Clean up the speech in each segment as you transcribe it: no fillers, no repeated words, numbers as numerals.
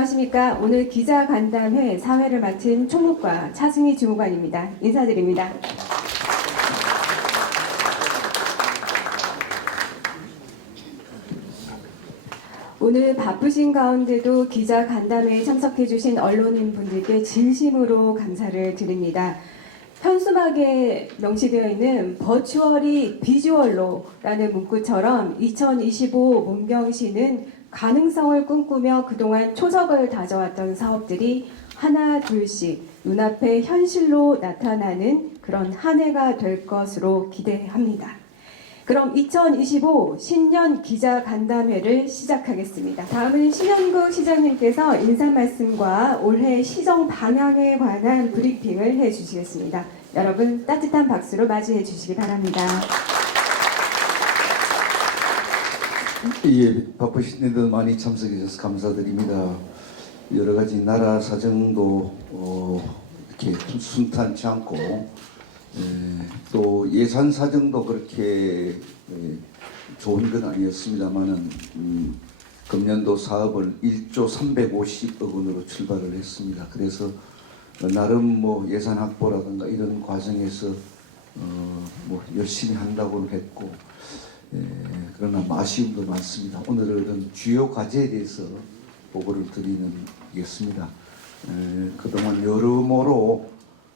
안녕하십니까. 오늘 기자간담회 사회를 맡은 총무과 차승희 주무관입니다. 인사드립니다. 오늘 바쁘신 가운데도 기자간담회에 참석해주신 언론인 분들께 진심으로 감사를 드립니다. 현수막에 명시되어 있는 버추얼이 비주얼로라는 문구처럼 2025 문경시는 가능성을 꿈꾸며 그동안 초석을 다져왔던 사업들이 하나 둘씩 눈앞에 현실로 나타나는 그런 한 해가 될 것으로 기대합니다. 그럼 2025 신년 기자간담회를 시작하겠습니다. 다음은 신현국 시장님께서 인사 말씀과 올해 시정 방향에 관한 브리핑을 해주시겠습니다. 여러분 따뜻한 박수로 맞이해 주시기 바랍니다. 예, 바쁘신데도 많이 참석해 주셔서 감사드립니다. 여러 가지 나라 사정도 이렇게 순탄치 않고 또 예산 사정도 그렇게 좋은 건 아니었습니다만은 금년도 사업을 1조 350억 원으로 출발을 했습니다. 그래서 나름 뭐 예산 확보라든가 이런 과정에서 뭐 열심히 한다고는 했고 그러나 아쉬움도 많습니다. 오늘은 주요 과제에 대해서 보고를 드리겠습니다. 그동안 여러모로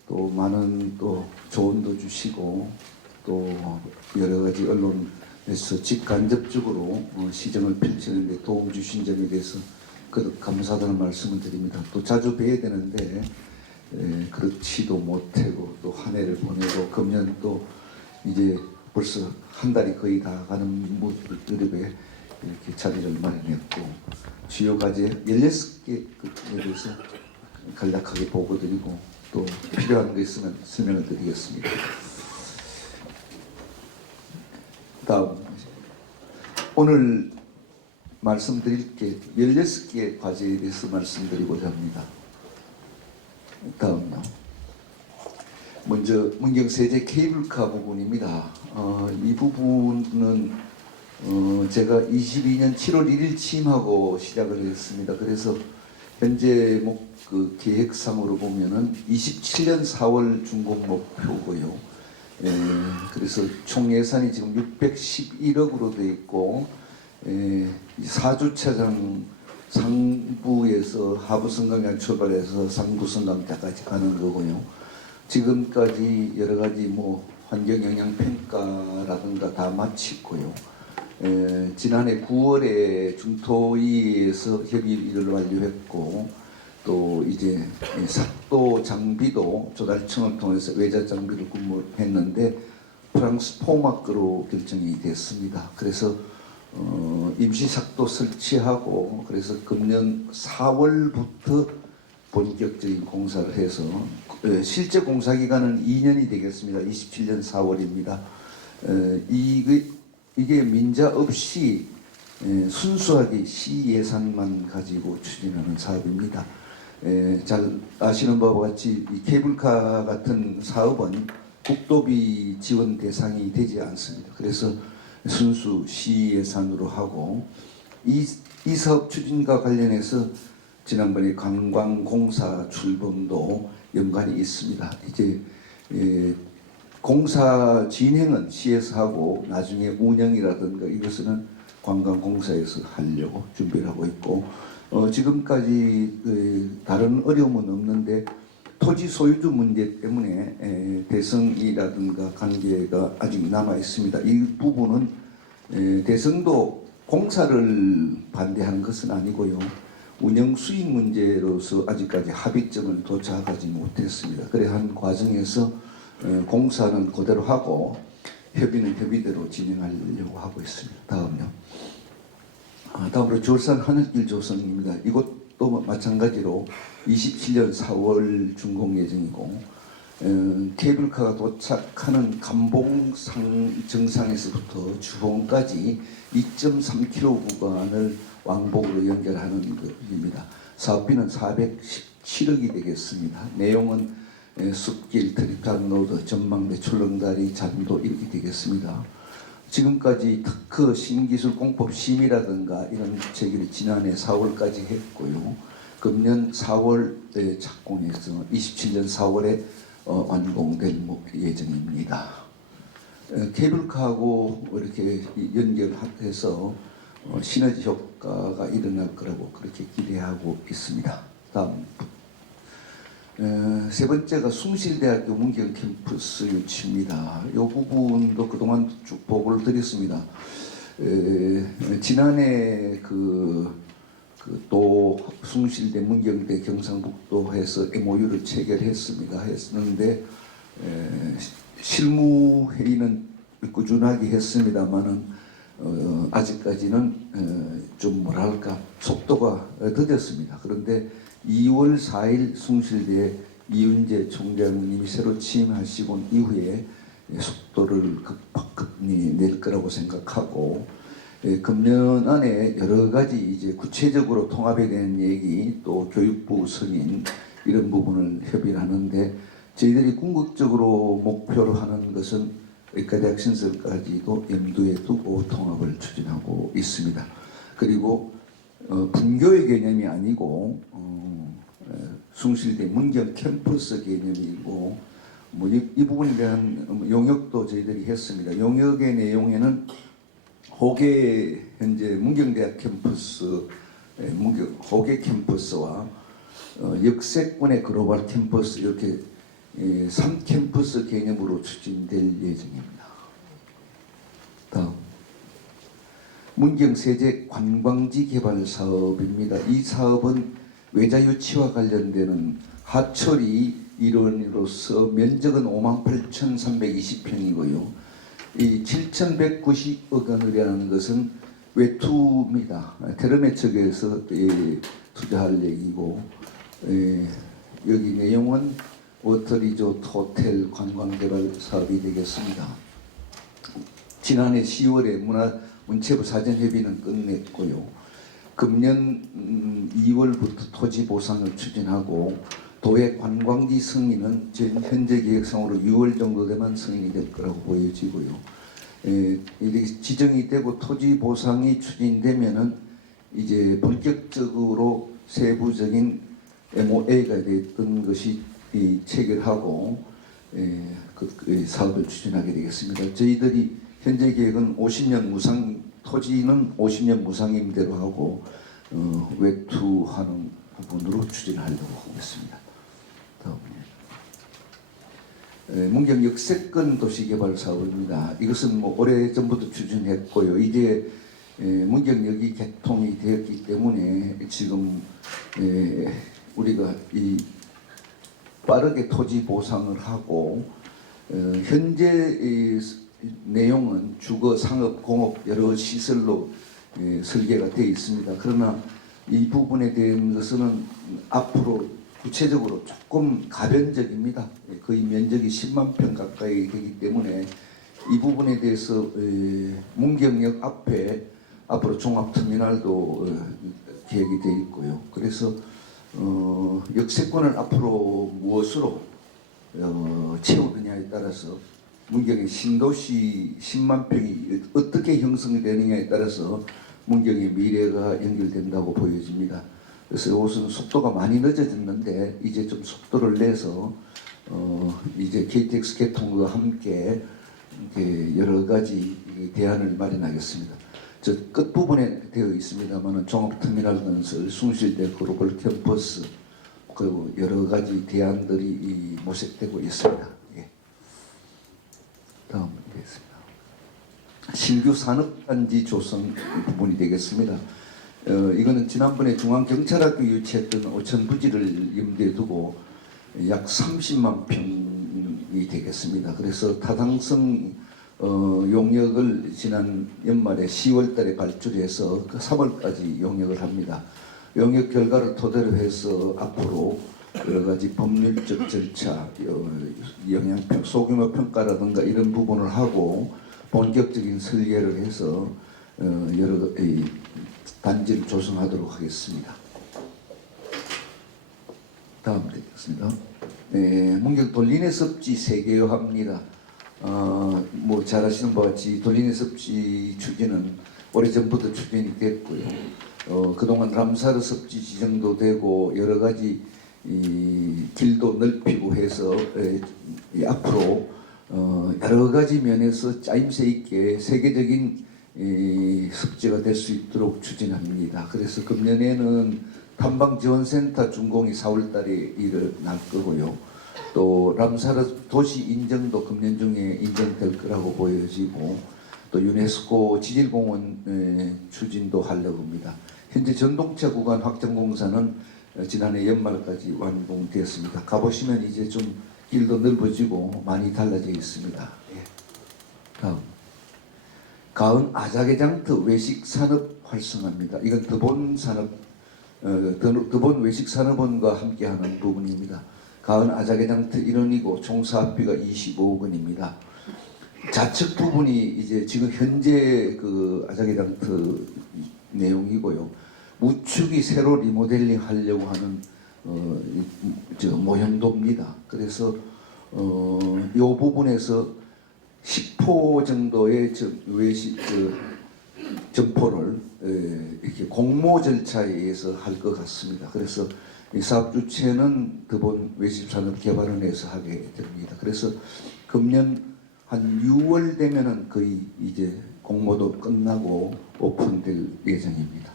또 많은 또 조언도 주시고 또 여러 가지 언론에서 직간접적으로 시정을 펼치는 데 도움 주신 점에 대해서 그렇게 감사하다는 말씀을 드립니다. 또 자주 뵈야 되는데 그렇지도 못하고 또 한 해를 보내고 금년 또 이제 벌써 한 달이 거의 다 가는 무렵에 이렇게 자리를 마련했고 주요 과제 16개에 대해서 간략하게 보고드리고 또 필요한 거 있으면 설명을 드리겠습니다. 다음 오늘 말씀드릴 게 16개의 과제에 대해서 말씀드리고자 합니다. 다음요. 먼저 문경세제 케이블카 부분입니다. 이 부분은 제가 22년 7월 1일 취임하고 시작을 했습니다. 그래서 현재 그 계획상으로 보면은 27년 4월 준공 목표고요. 그래서 총 예산이 지금 611억으로 되어 있고 4주차장 상부에서 하부성강장 출발해서 상부성강장까지 가는 거고요. 지금까지 여러 가지 뭐 환경영향평가라든가 다 마치고요. 지난해 9월에 중토위에서 협의를 완료했고 또 이제 삭도 장비도 조달청을 통해서 외자 장비를 구매했는데 프랑스 포마크로 결정이 됐습니다. 그래서 임시 삭도 설치하고 그래서 금년 4월부터 본격적인 공사를 해서 실제 공사 기간은 2년이 되겠습니다. 27년 4월입니다. 이게 민자 없이 순수하게 시 예산만 가지고 추진하는 사업입니다. 잘 아시는 바와 같이 이 케이블카 같은 사업은 국도비 지원 대상이 되지 않습니다. 그래서 순수 시 예산으로 하고 이 사업 추진과 관련해서 지난번에 관광공사 출범도 연관이 있습니다. 이제 공사 진행은 시에서 하고 나중에 운영이라든가 이것은 관광공사에서 하려고 준비를 하고 있고 지금까지 다른 어려움은 없는데 토지 소유주 문제 때문에 대성이라든가 관계가 아직 남아 있습니다. 이 부분은 대성도 공사를 반대한 것은 아니고요. 운영 수익 문제로서 아직까지 합의점을 도착하지 못했습니다. 그래 한 과정에서 공사는 그대로 하고 협의는 협의대로 진행하려고 하고 있습니다. 다음요. 다음으로 졸산 하늘길 조성입니다. 이것도 마찬가지로 27년 4월 준공 예정이고 케이블카가 도착하는 감봉상 정상에서부터 주봉까지 2.3km 구간을 왕복으로 연결하는 것입니다. 사업비는 417억이 되겠습니다. 내용은 숲길, 트리탄 로드, 전망대, 출렁다리, 잔도 이렇게 되겠습니다. 지금까지 특허 신기술 공법 심의라든가 이런 제기를 지난해 4월까지 했고요. 금년 4월에 착공해서 27년 4월에 완공될 예정입니다. 케이블카하고 이렇게 연결해서 시너지 효과가 일어날 거라고 그렇게 기대하고 있습니다. 다음 세 번째가 숭실대학교 문경 캠퍼스 유치입니다. 이 부분도 그동안 쭉 보고를 드렸습니다. 지난해 또 숭실대, 문경대, 경상북도에서 MOU를 체결했습니다. 했는데 실무 회의는 꾸준하게 했습니다만은 아직까지는 좀 뭐랄까 속도가 더뎠습니다. 그런데 2월 4일 숭실대 이윤재 총장님이 새로 취임하시고 이후에 속도를 급박히 낼 거라고 생각하고 금년 안에 여러 가지 이제 구체적으로 통합에 대한 얘기 또 교육부 승인 이런 부분을 협의를 하는데 저희들이 궁극적으로 목표로 하는 것은 의과대학 신설까지도 염두에 두고 통합을 추진하고 있습니다. 그리고 분교의 개념이 아니고 숭실대 문경 캠퍼스 개념이고 이 부분에 대한 용역도 저희들이 했습니다. 용역의 내용에는 호계 현재 문경대학 캠퍼스, 호계 캠퍼스와 역세권의 글로벌 캠퍼스 이렇게 3캠퍼스 개념으로 추진될 예정입니다. 다음 문경세제 관광지 개발 사업입니다. 이 사업은 외자 유치와 관련되는 하철이 일원으로서 면적은 58,320평이고요. 이 7,190억 원이라는 것은 외투입니다. 테르메 측에서 투자할 얘기고 여기 내용은 워터리조트 호텔 관광개발 사업이 되겠습니다. 지난해 10월에 문체부 사전협의는 끝냈고요. 금년 2월부터 토지 보상을 추진하고 도액 관광지 승인은 현재 계획상으로 6월 정도 되면 승인이 될 거라고 보여지고요. 이렇게 지정이 되고 토지 보상이 추진되면은 이제 본격적으로 세부적인 MOA가 됐던 것이 체결하고 사업을 추진하게 되겠습니다. 저희들이 현재 계획은 50년 무상 토지는 50년 무상 임대로 하고 외투하는 부분으로 추진하려고 하고 있습니다. 문경 역세권 도시개발 사업입니다. 이것은 오래 전부터 추진했고요. 이제 문경역이 개통이 되었기 때문에 지금 우리가 빠르게 토지 보상을 하고 현재 내용은 주거, 상업, 공업 여러 시설로 설계가 되어 있습니다. 그러나 이 부분에 대한 것은 앞으로 구체적으로 조금 가변적입니다. 거의 면적이 10만 평 가까이 되기 때문에 이 부분에 대해서 문경역 앞에 앞으로 종합터미널도 계획이 되어 있고요. 그래서 역세권을 앞으로 무엇으로 채우느냐에 따라서 문경의 신도시 10만 평이 어떻게 형성이 되느냐에 따라서 문경의 미래가 연결된다고 보여집니다. 그래서 이것은 속도가 많이 늦어졌는데 이제 좀 속도를 내서 이제 KTX 개통과 함께 여러 가지 대안을 마련하겠습니다. 저 끝부분에 되어 있습니다만 종합터미널 건설, 숭실대 글로벌 캠퍼스 그리고 여러 가지 대안들이 모색되고 있습니다. 예. 다음 되겠습니다. 신규 산업단지 조성 부분이 되겠습니다. 이거는 지난번에 중앙경찰학교 유치했던 5천 부지를 염두에 두고 약 30만 평이 되겠습니다. 그래서 타당성 용역을 지난 연말에 10월 달에 발주해서 3월까지 용역을 합니다. 용역 결과를 토대로 해서 앞으로 여러 가지 법률적 절차, 영향평, 소규모 평가라든가 이런 부분을 하고 본격적인 설계를 해서 여러 단지를 조성하도록 하겠습니다. 다음 되겠습니다. 문경 돌리네 섭지 세계화합니다. 잘 아시는 바와 같이 돌리네 섭지 추진은 오래전부터 추진이 됐고요. 그동안 람사르 섭지 지정도 되고 여러 가지 이 길도 넓히고 해서 이 앞으로 여러 가지 면에서 짜임새 있게 세계적인 이 습지가 될 수 있도록 추진합니다. 그래서 금년에는 탐방지원센터 준공이 4월달에 일어날 거고요. 또 람사르 도시 인정도 금년 중에 인정될 거라고 보여지고 또 유네스코 지질공원 추진도 하려고 합니다. 현재 전동차 구간 확장 공사는 지난해 연말까지 완공되었습니다. 가보시면 이제 좀 길도 넓어지고 많이 달라져 있습니다. 예. 다음. 가은 아자개장터 외식산업 활성화입니다. 이건 더본 외식산업원과 함께하는 부분입니다. 가은 아자개장터 일원이고 총 사업비가 25억 원입니다. 좌측 부분이 이제 지금 현재 그 아자개장터 내용이고요. 우측이 새로 리모델링 하려고 하는 모형도입니다. 그래서 이 부분에서 10호 정도의 외식 점포를 이렇게 공모 절차에 의해서 할 것 같습니다. 그래서 이 사업 주체는 더본 외식산업개발원에서 하게 됩니다. 그래서 금년 한 6월 되면은 거의 이제 공모도 끝나고 오픈될 예정입니다.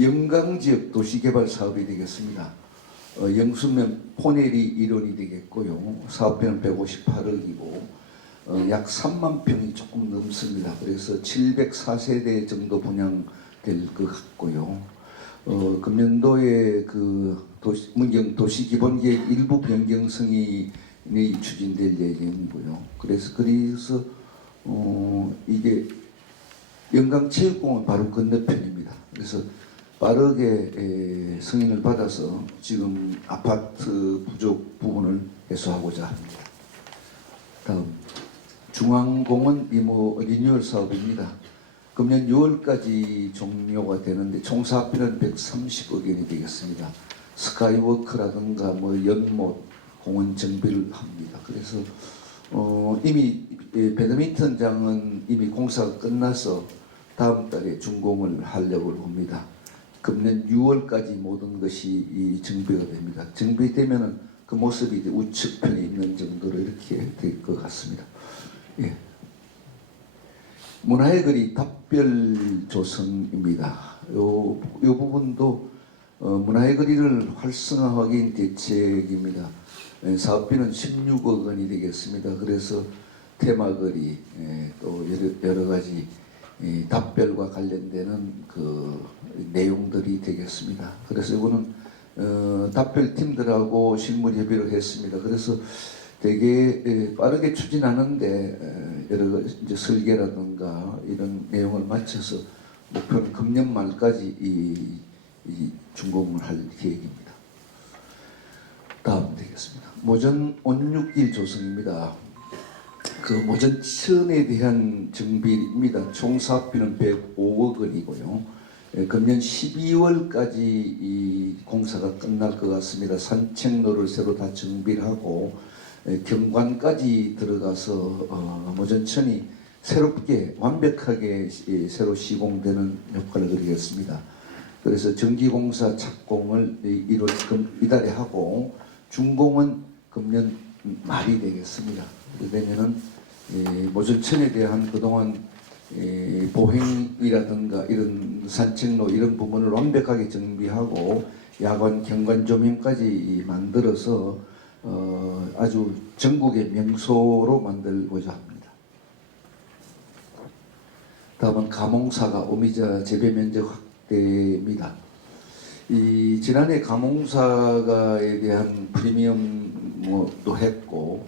영광지역 도시개발 사업이 되겠습니다. 영수면 포내리 일원이 되겠고요. 사업비는 158억이고 약 3만 평이 조금 넘습니다. 그래서 704세대 정도 분양될 것 같고요. 금년도에 그 문경 도시기본계획 일부 변경 승인이 추진될 예정이고요. 그래서 이게 영광체육공원 바로 건너편입니다. 그래서 빠르게 승인을 받아서 지금 아파트 부족 부분을 해소하고자 합니다. 다음 중앙공원 리뉴얼 사업입니다. 금년 6월까지 종료가 되는데 총 사업비는 130억 원이 되겠습니다. 스카이워크라든가 연못 공원 정비를 합니다. 그래서 이미 배드민턴장은 이미 공사가 끝나서 다음 달에 준공을 하려고 합니다. 금년 6월까지 모든 것이 정비가 됩니다. 정비되면은 그 모습이 이제 우측편에 있는 정도로 이렇게 될 것 같습니다. 예. 문화의 거리 답별 조성입니다. 요 부분도 문화의 거리를 활성화하기 대책입니다. 사업비는 16억 원이 되겠습니다. 그래서 테마거리 또 여러 가지 답별과 관련되는 그 내용들이 되겠습니다. 그래서 이거는 답별팀들하고 실무 협의를 했습니다. 그래서 되게 빠르게 추진하는데 여러 이제 설계라든가 이런 내용을 맞춰서 목표는 금년 말까지 이 준공을 할 계획입니다. 다음 되겠습니다. 모전 온육길 조성입니다. 그 모전천에 대한 정비입니다. 총 사업비는 105억 원이고요. 금년 12월까지 이 공사가 끝날 것 같습니다. 산책로를 새로 다 정비를 하고 경관까지 들어가서 모전천이 새롭게 완벽하게 새로 시공되는 효과를 누리겠습니다. 그래서 전기공사 착공을 이달에 하고 준공은 금년 말이 되겠습니다. 그러면은 모전천에 대한 그동안 보행이라든가 이런 산책로 이런 부분을 완벽하게 정비하고 야간 경관 조명까지 만들어서 아주 전국의 명소로 만들고자 합니다. 다음은 감홍사가 오미자 재배 면적 확대입니다. 이 지난해 감홍사가에 대한 프리미엄도 했고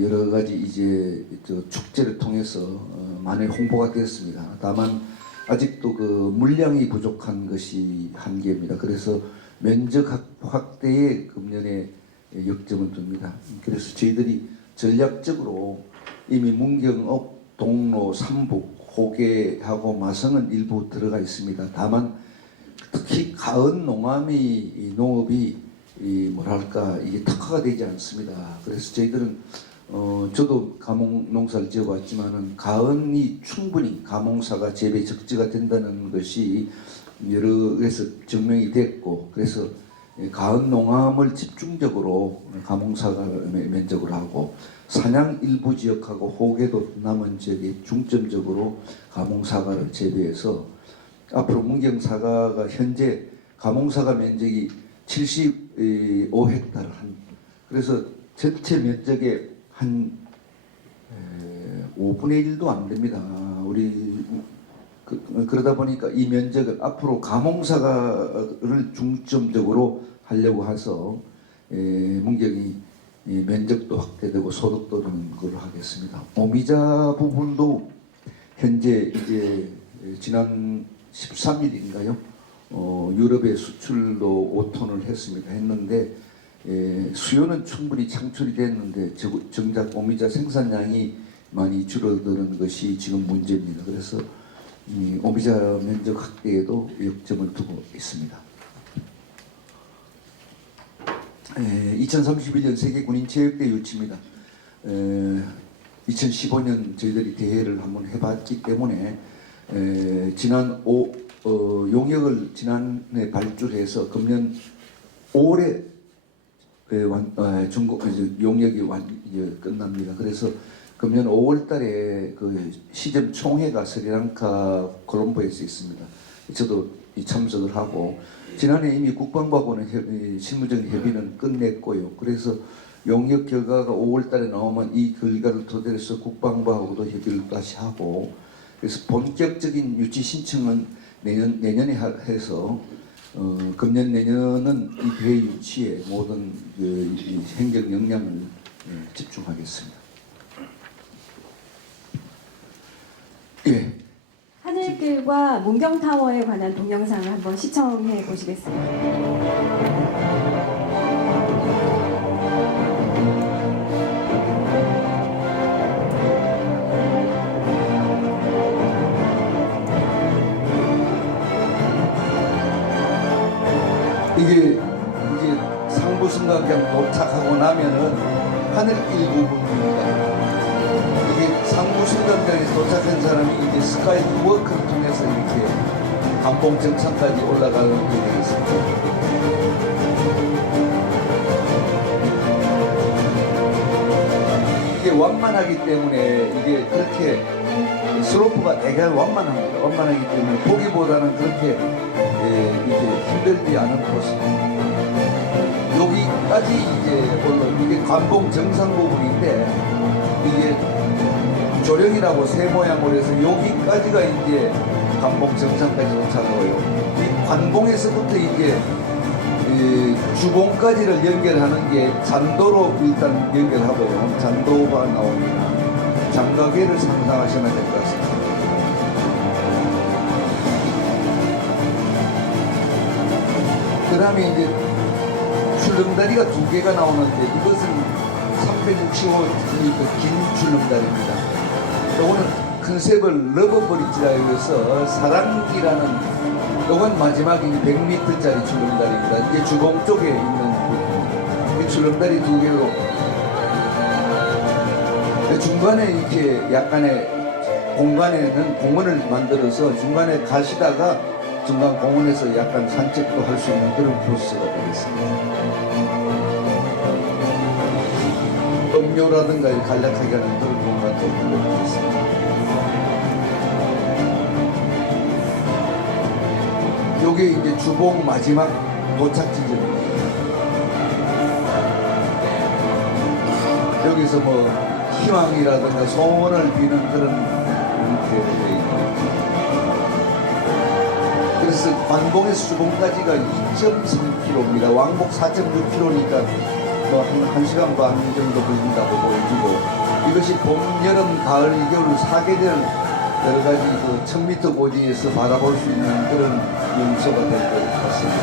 여러 가지 이제 축제를 통해서 많이 홍보가 됐습니다. 다만 아직도 그 물량이 부족한 것이 한계입니다. 그래서 면적 확대에 금년에 역점을 둡니다. 그래서 저희들이 전략적으로 이미 문경읍, 동로, 삼북, 호계하고 마성은 일부 들어가 있습니다. 다만 특히 가은 농암이 농업이 이게 특화가 되지 않습니다. 그래서 저희들은 저도 가몽 농사를 지어봤지만은 가은이 충분히 가몽사가 재배 적지가 된다는 것이 여러에서 증명이 됐고, 그래서 가은 농암을 집중적으로 가몽사가 면적으로 하고 산양 일부 지역하고 호계도 남은 지역에 중점적으로 가몽사과를 재배해서 앞으로 문경사과가 현재 가몽사과 면적이 75헥타를 한, 그래서 전체 면적의 한 5분의 1도 안 됩니다. 우리 그러다 보니까 이 면적을 앞으로 가몽사과를 중점적으로 하려고 해서 문경이 면적도 확대되고 소득도 는 걸로 하겠습니다. 오미자 부분도 현재 이제 지난 13일인가요? 유럽에 수출도 5톤을 했는데 수요는 충분히 창출이 됐는데 정작 오미자 생산량이 많이 줄어드는 것이 지금 문제입니다. 그래서 오미자 면적 확대에도 역점을 두고 있습니다. 2031년 세계 군인 체육대 유치입니다. 2015년 저희들이 대회를 한번 해봤기 때문에 지난 용역을 지난해 발주해서 금년 5월에 중국 용역이 끝납니다. 그래서 금년 5월달에 그 시점 총회가 스리랑카 콜롬보에서 있습니다. 저도 참석을 하고 지난해 이미 국방부하고는 실무적인 협의는 끝냈고요. 그래서 용역 결과가 5월달에 나오면 이 결과를 토대로 해서 국방부하고도 협의를 다시 하고, 그래서 본격적인 유치 신청은 내년에 해서 금년 내년은 이 대회 유치에 모든 행정 역량을 집중하겠습니다. 예. 하늘길과 문경타워에 관한 동영상을 한번 시청해 보시겠습니다. 이게 상부승강장 도착하고 나면은 하늘길 부분입니다. 이게 상부승강장에 도착한 사람이 이제 스카이워크를 통해서 이렇게 감봉 정상까지 올라가는 게 되겠습니다. 이게 완만하기 때문에 이게 그렇게 슬로프가 되게 완만합니다. 완만하기 때문에 보기보다는 그렇게 이제 힘들지 않은 코스입니다. 여기까지 이제 올라 이게 관봉 정상 부분인데 이게 조령이라고 새 모양으로 해서 여기까지가 이제 관봉 정상까지 도착하고요. 이 관봉에서부터 이제 주봉까지를 연결하는 게 잔도로 일단 연결하고요. 잔도가 나옵니다. 장가계를 상상하시면 될 것 같습니다. 그 다음에 이제 출렁다리가 2개가 나오는데 이것은 365긴 출렁다리입니다. 요거는 컨셉을 러버브릿지라고 해서 사랑기라는, 요건 마지막에 100m짜리 출렁다리입니다. 이게 주봉 쪽에 있는 이 출렁다리 2개로 중간에 이렇게 약간의 공간에는 공원을 만들어서 중간에 가시다가 중간 공원에서 약간 산책도 할 수 있는 그런 코스가 되겠습니다. 음료라든가 간략하게 하는 그런 공간도 만들어드리겠습니다. 요게 이제 주봉 마지막 도착 지점입니다. 여기서 뭐 희망이라든가 소원을 비는 그런 이렇게 되어 있는. 그래서 관봉에서 주봉까지가 2.3km입니다. 왕복 4.6km니까 뭐 한 1시간 반 정도 걸린다고 보여지고, 이것이 봄, 여름, 가을, 겨울 4계절 여러 가지 그 1000m 고지에서 바라볼 수 있는 그런 명소가 될 것 같습니다.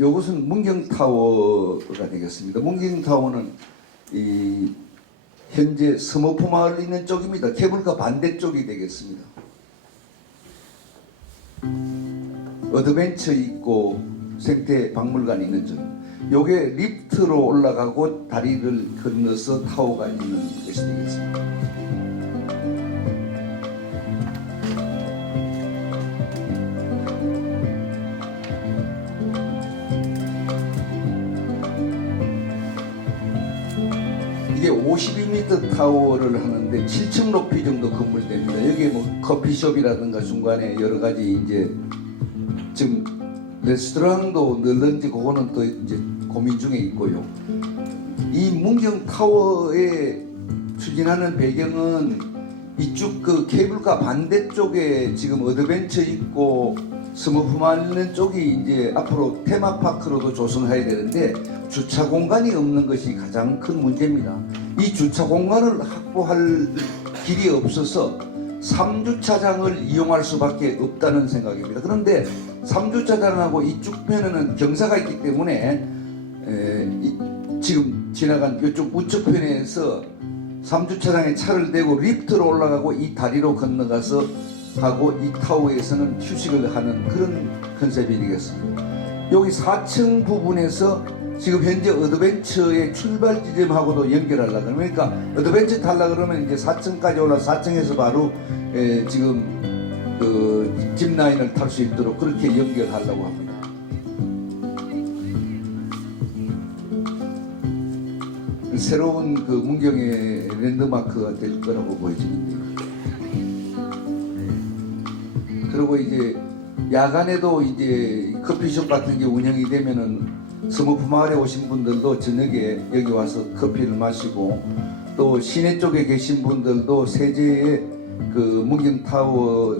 요것은 문경타워가 되겠습니다. 문경타워는 현재 서머포 마을 있는 쪽입니다. 케이블카 반대쪽이 되겠습니다. 어드벤처 있고 생태 박물관이 있는 쪽. 요게 리프트로 올라가고 다리를 건너서 타워가 있는 것이 되겠습니다. 이게 52m 타워를 하는데 7층 높이 정도 건물됩니다. 여기에 뭐 커피숍이라든가 중간에 여러 가지 이제 지금 레스토랑도 늘는지 그거는 또 이제 고민 중에 있고요. 이 문경 타워에 추진하는 배경은 이쪽 그 케이블카 반대쪽에 지금 어드벤처 있고 스머프만 쪽이 이제 앞으로 테마파크로도 조성해야 되는데 주차 공간이 없는 것이 가장 큰 문제입니다. 이 주차 공간을 확보할 길이 없어서 3주차장을 이용할 수밖에 없다는 생각입니다. 그런데 3주차장하고 이쪽 편에는 경사가 있기 때문에 지금 지나간 이쪽 우측편에서 3주차장에 차를 대고 리프트로 올라가고 이 다리로 건너가서 하고 이 타워에서는 휴식을 하는 그런 컨셉이 되겠습니다. 여기 4층 부분에서 지금 현재 어드벤처의 출발 지점하고도 연결하려고 그러니까 어드벤처 타려고 그러면 이제 4층까지 올라서 4층에서 바로 지금 그 짚라인을 탈 수 있도록 그렇게 연결하려고 합니다. 새로운 그 문경의 랜드마크가 될 거라고 보여지는데요. 그리고 이제 야간에도 이제 커피숍 같은 게 운영이 되면은 서머프 마을에 오신 분들도 저녁에 여기 와서 커피를 마시고 또 시내 쪽에 계신 분들도 세제의 그 문경타워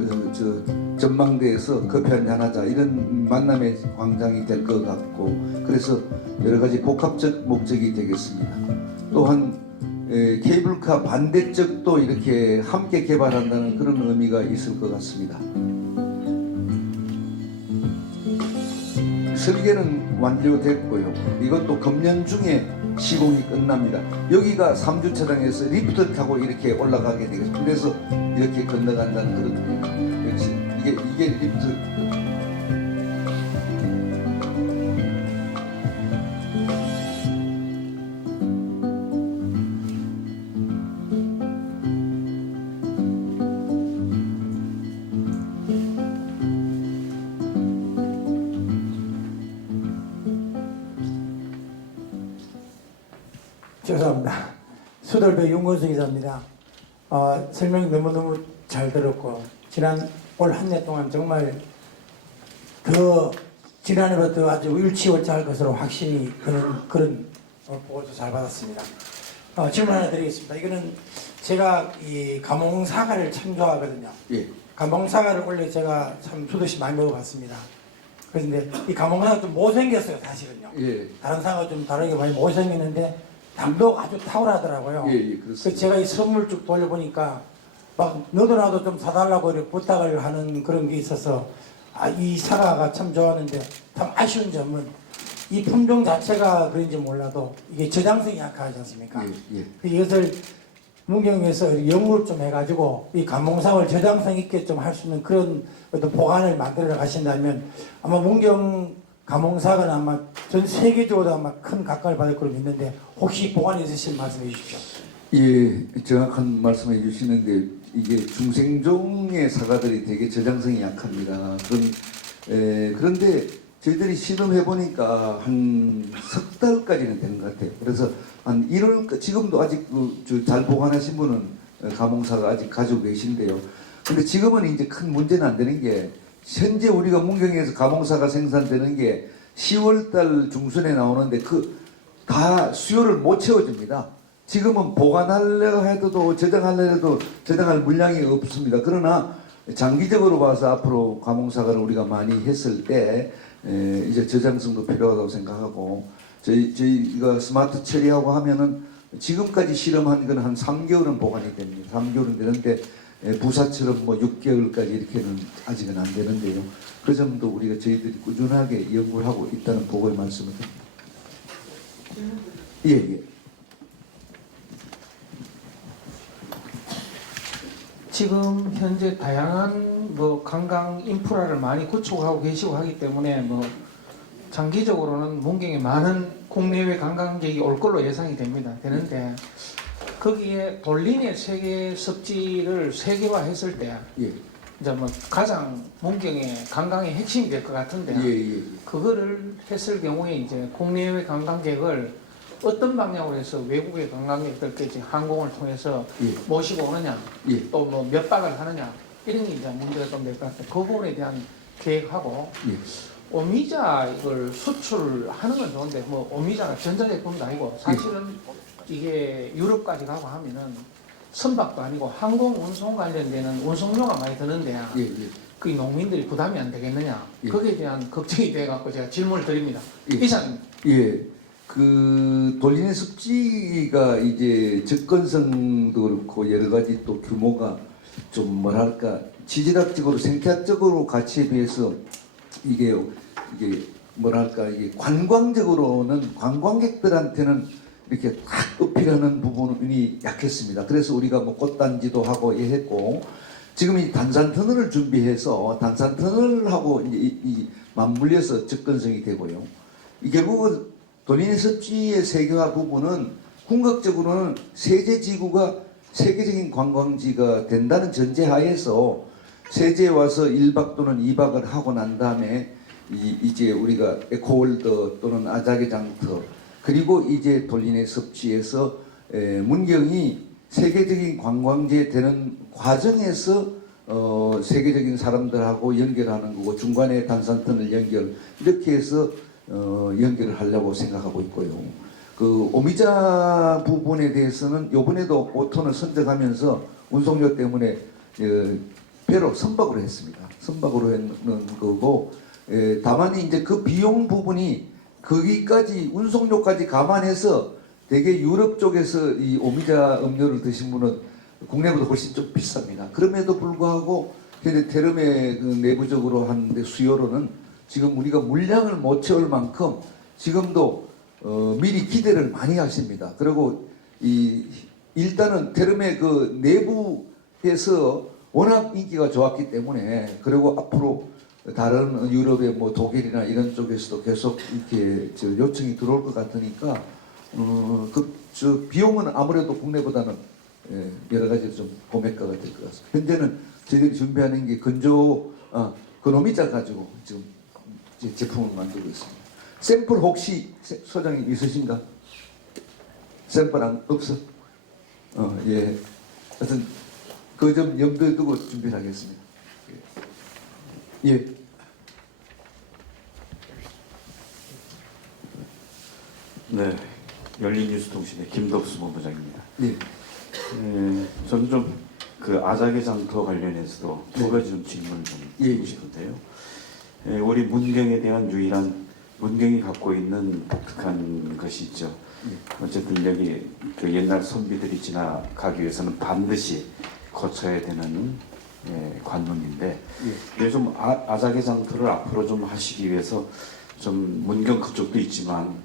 전망대에서 커피 한잔 하자 이런 만남의 광장이 될 것 같고 그래서 여러 가지 복합적 목적이 되겠습니다. 또한 케이블카 반대쪽도 이렇게 함께 개발한다는 그런 의미가 있을 것 같습니다. 설계는 완료됐고요. 이것도 금년 중에 시공이 끝납니다. 여기가 3주차장에서 리프트 타고 이렇게 올라가게 되겠습니다. 그래서 이렇게 건너간다는 그런 역시 이게 리프트. 죄송합니다. 수돌배 윤건수 기자입니다. 설명 너무너무 잘 들었고 지난 올 한 해 동안 정말 더 지난해부터 아주 일치월장할 것으로 확신이 그런 보고도 잘 받았습니다. 질문 하나 드리겠습니다. 이거는 제가 이 감홍사과를 참 좋아하거든요. 예. 감홍사과를 원래 제가 참 수도시 많이 먹어봤습니다. 그런데 이 감홍사가 좀 못생겼어요, 사실은요. 예. 다른 사과 좀 다르게 많이 못생겼는데 당도가 아주 탁월하더라고요. 예, 그래서 그렇습니다. 제가 이 선물 쭉 돌려보니까 막 너도 나도 좀 사달라고 이렇게 부탁을 하는 그런 게 있어서 이 사과가 참 좋았는데 참 아쉬운 점은 이 품종 자체가 그런지 몰라도 이게 저장성이 약하지 않습니까? 예. 이것을 문경에서 연구를 좀 해가지고 이 감홍상을 저장성 있게 좀 할 수 있는 그런 어떤 보관을 만들어 가신다면 아마 문경 감홍사과는 아마 전 세계적으로 아마 큰 각광을 받을 거로 믿는데 혹시 보관이 있으신 말씀해 주십시오. 예, 정확한 말씀해 주시는데 이게 중생종의 사과들이 되게 저장성이 약합니다. 그런데 저희들이 실험해 보니까 한 석 달까지는 되는 것 같아요. 그래서 한 1월 지금도 아직 잘 보관하신 분은 감홍사가 아직 가지고 계신데요. 근데 지금은 이제 큰 문제는 안 되는 게 현재 우리가 문경에서 감홍사가 생산되는 게 10월달 중순에 나오는데 다 수요를 못 채워줍니다. 지금은 보관하려 해도 저장하려 해도 저장할 물량이 없습니다. 그러나 장기적으로 봐서 앞으로 감홍사과를 우리가 많이 했을 때 이제 저장성도 필요하다고 생각하고 저희가 스마트 처리하고 하면은 지금까지 실험한 건 한 3개월은 보관이 됩니다. 3개월은 되는데 부사처럼 뭐 6개월까지 이렇게는 아직은 안 되는데요. 그 점도 우리가 저희들이 꾸준하게 연구를 하고 있다는 보고의 말씀을 드립니다. 예. 지금 현재 다양한 관광 인프라를 많이 구축하고 계시고 하기 때문에 장기적으로는 문경에 많은 국내외 관광객이 올 걸로 예상이 됩니다. 되는데 거기에 돌린의 세계 습지를 세계화했을 때 예. 이제 뭐 가장 문경의 관광의 핵심이 될 것 같은데 예. 그거를 했을 경우에 이제 국내외 관광객을 어떤 방향으로 해서 외국의 관광객들까지 항공을 통해서 예. 모시고 오느냐, 예. 또 뭐 몇 박을 하느냐 이런 게 이제 문제가 좀 될 것 같아요. 그 부분에 대한 계획하고 예. 오미자 이걸 수출하는 건 좋은데 뭐 오미자가 전자제품도 아니고 사실은 이게 유럽까지 가고 하면은 선박도 아니고 항공 운송 관련되는 운송료가 많이 드는데 예. 예. 그 농민들이 부담이 안 되겠느냐 예. 거기에 대한 걱정이 돼 갖고 제가 질문을 드립니다. 예. 이상입니다. 예. 그 돌리는 습지가 이제 접근성도 그렇고 여러 가지 또 규모가 좀 뭐랄까 지질학적으로 생태학적으로 가치에 비해서 이게 뭐랄까 이게 관광적으로는 관광객들한테는 이렇게 딱 어필하는 부분이 약했습니다. 그래서 우리가 뭐 꽃단지도 하고 했고 지금 이 단산 터널을 준비해서 단산 터널하고 이제 이 맞물려서 접근성이 되고요. 이 결국은 돌리는 습지의 세계화 부분은 궁극적으로는 세제지구가 세계적인 관광지가 된다는 전제하에서 세제에 와서 1박 또는 2박을 하고 난 다음에 이제 우리가 에코월드 또는 아자게 장터 그리고 이제 돌리네 섭지에서 문경이 세계적인 관광지 되는 과정에서 세계적인 사람들하고 연결하는 거고 중간에 단산터널 연결 이렇게 해서 연결을 하려고 생각하고 있고요. 그 오미자 부분에 대해서는 요번에도 5톤을 선정하면서 운송료 때문에 배로 선박으로 했습니다. 선박으로 했는 거고 다만 이제 그 비용 부분이 거기까지 운송료까지 감안해서 되게 유럽 쪽에서 이 오미자 음료를 드신 분은 국내보다 훨씬 좀 비쌉니다. 그럼에도 불구하고 현재 테름의 그 내부적으로 하는데 수요로는 지금 우리가 물량을 못 채울 만큼 지금도 미리 기대를 많이 하십니다. 그리고 일단은 테름의 그 내부에서 워낙 인기가 좋았기 때문에 그리고 앞으로 다른 유럽의 뭐 독일이나 이런 쪽에서도 계속 이렇게 요청이 들어올 것 같으니까 그 비용은 아무래도 국내보다는 여러 가지 좀 고액가가 될 것 같습니다. 현재는 저희들이 준비하는 게 근오미자 가지고 지금 제품을 만들고 있습니다. 샘플 혹시 소장님 있으신가? 샘플 없어? 예. 하여튼 그 점 염두에 두고 준비를 하겠습니다. 예. 네, 열린뉴스통신의 김덕수 본부장입니다. 예. 저는 좀 그 아자개 장터 관련해서도 두 가지 좀 질문을 좀 드리고 싶은데요. 우리 문경에 대한 유일한 문경이 갖고 있는 독특한 것이 있죠. 어쨌든 여기 그 옛날 선비들이 지나가기 위해서는 반드시 거쳐야 되는 관문인데 좀 아자개 장터를 앞으로 좀 하시기 위해서 좀 문경 그쪽도 있지만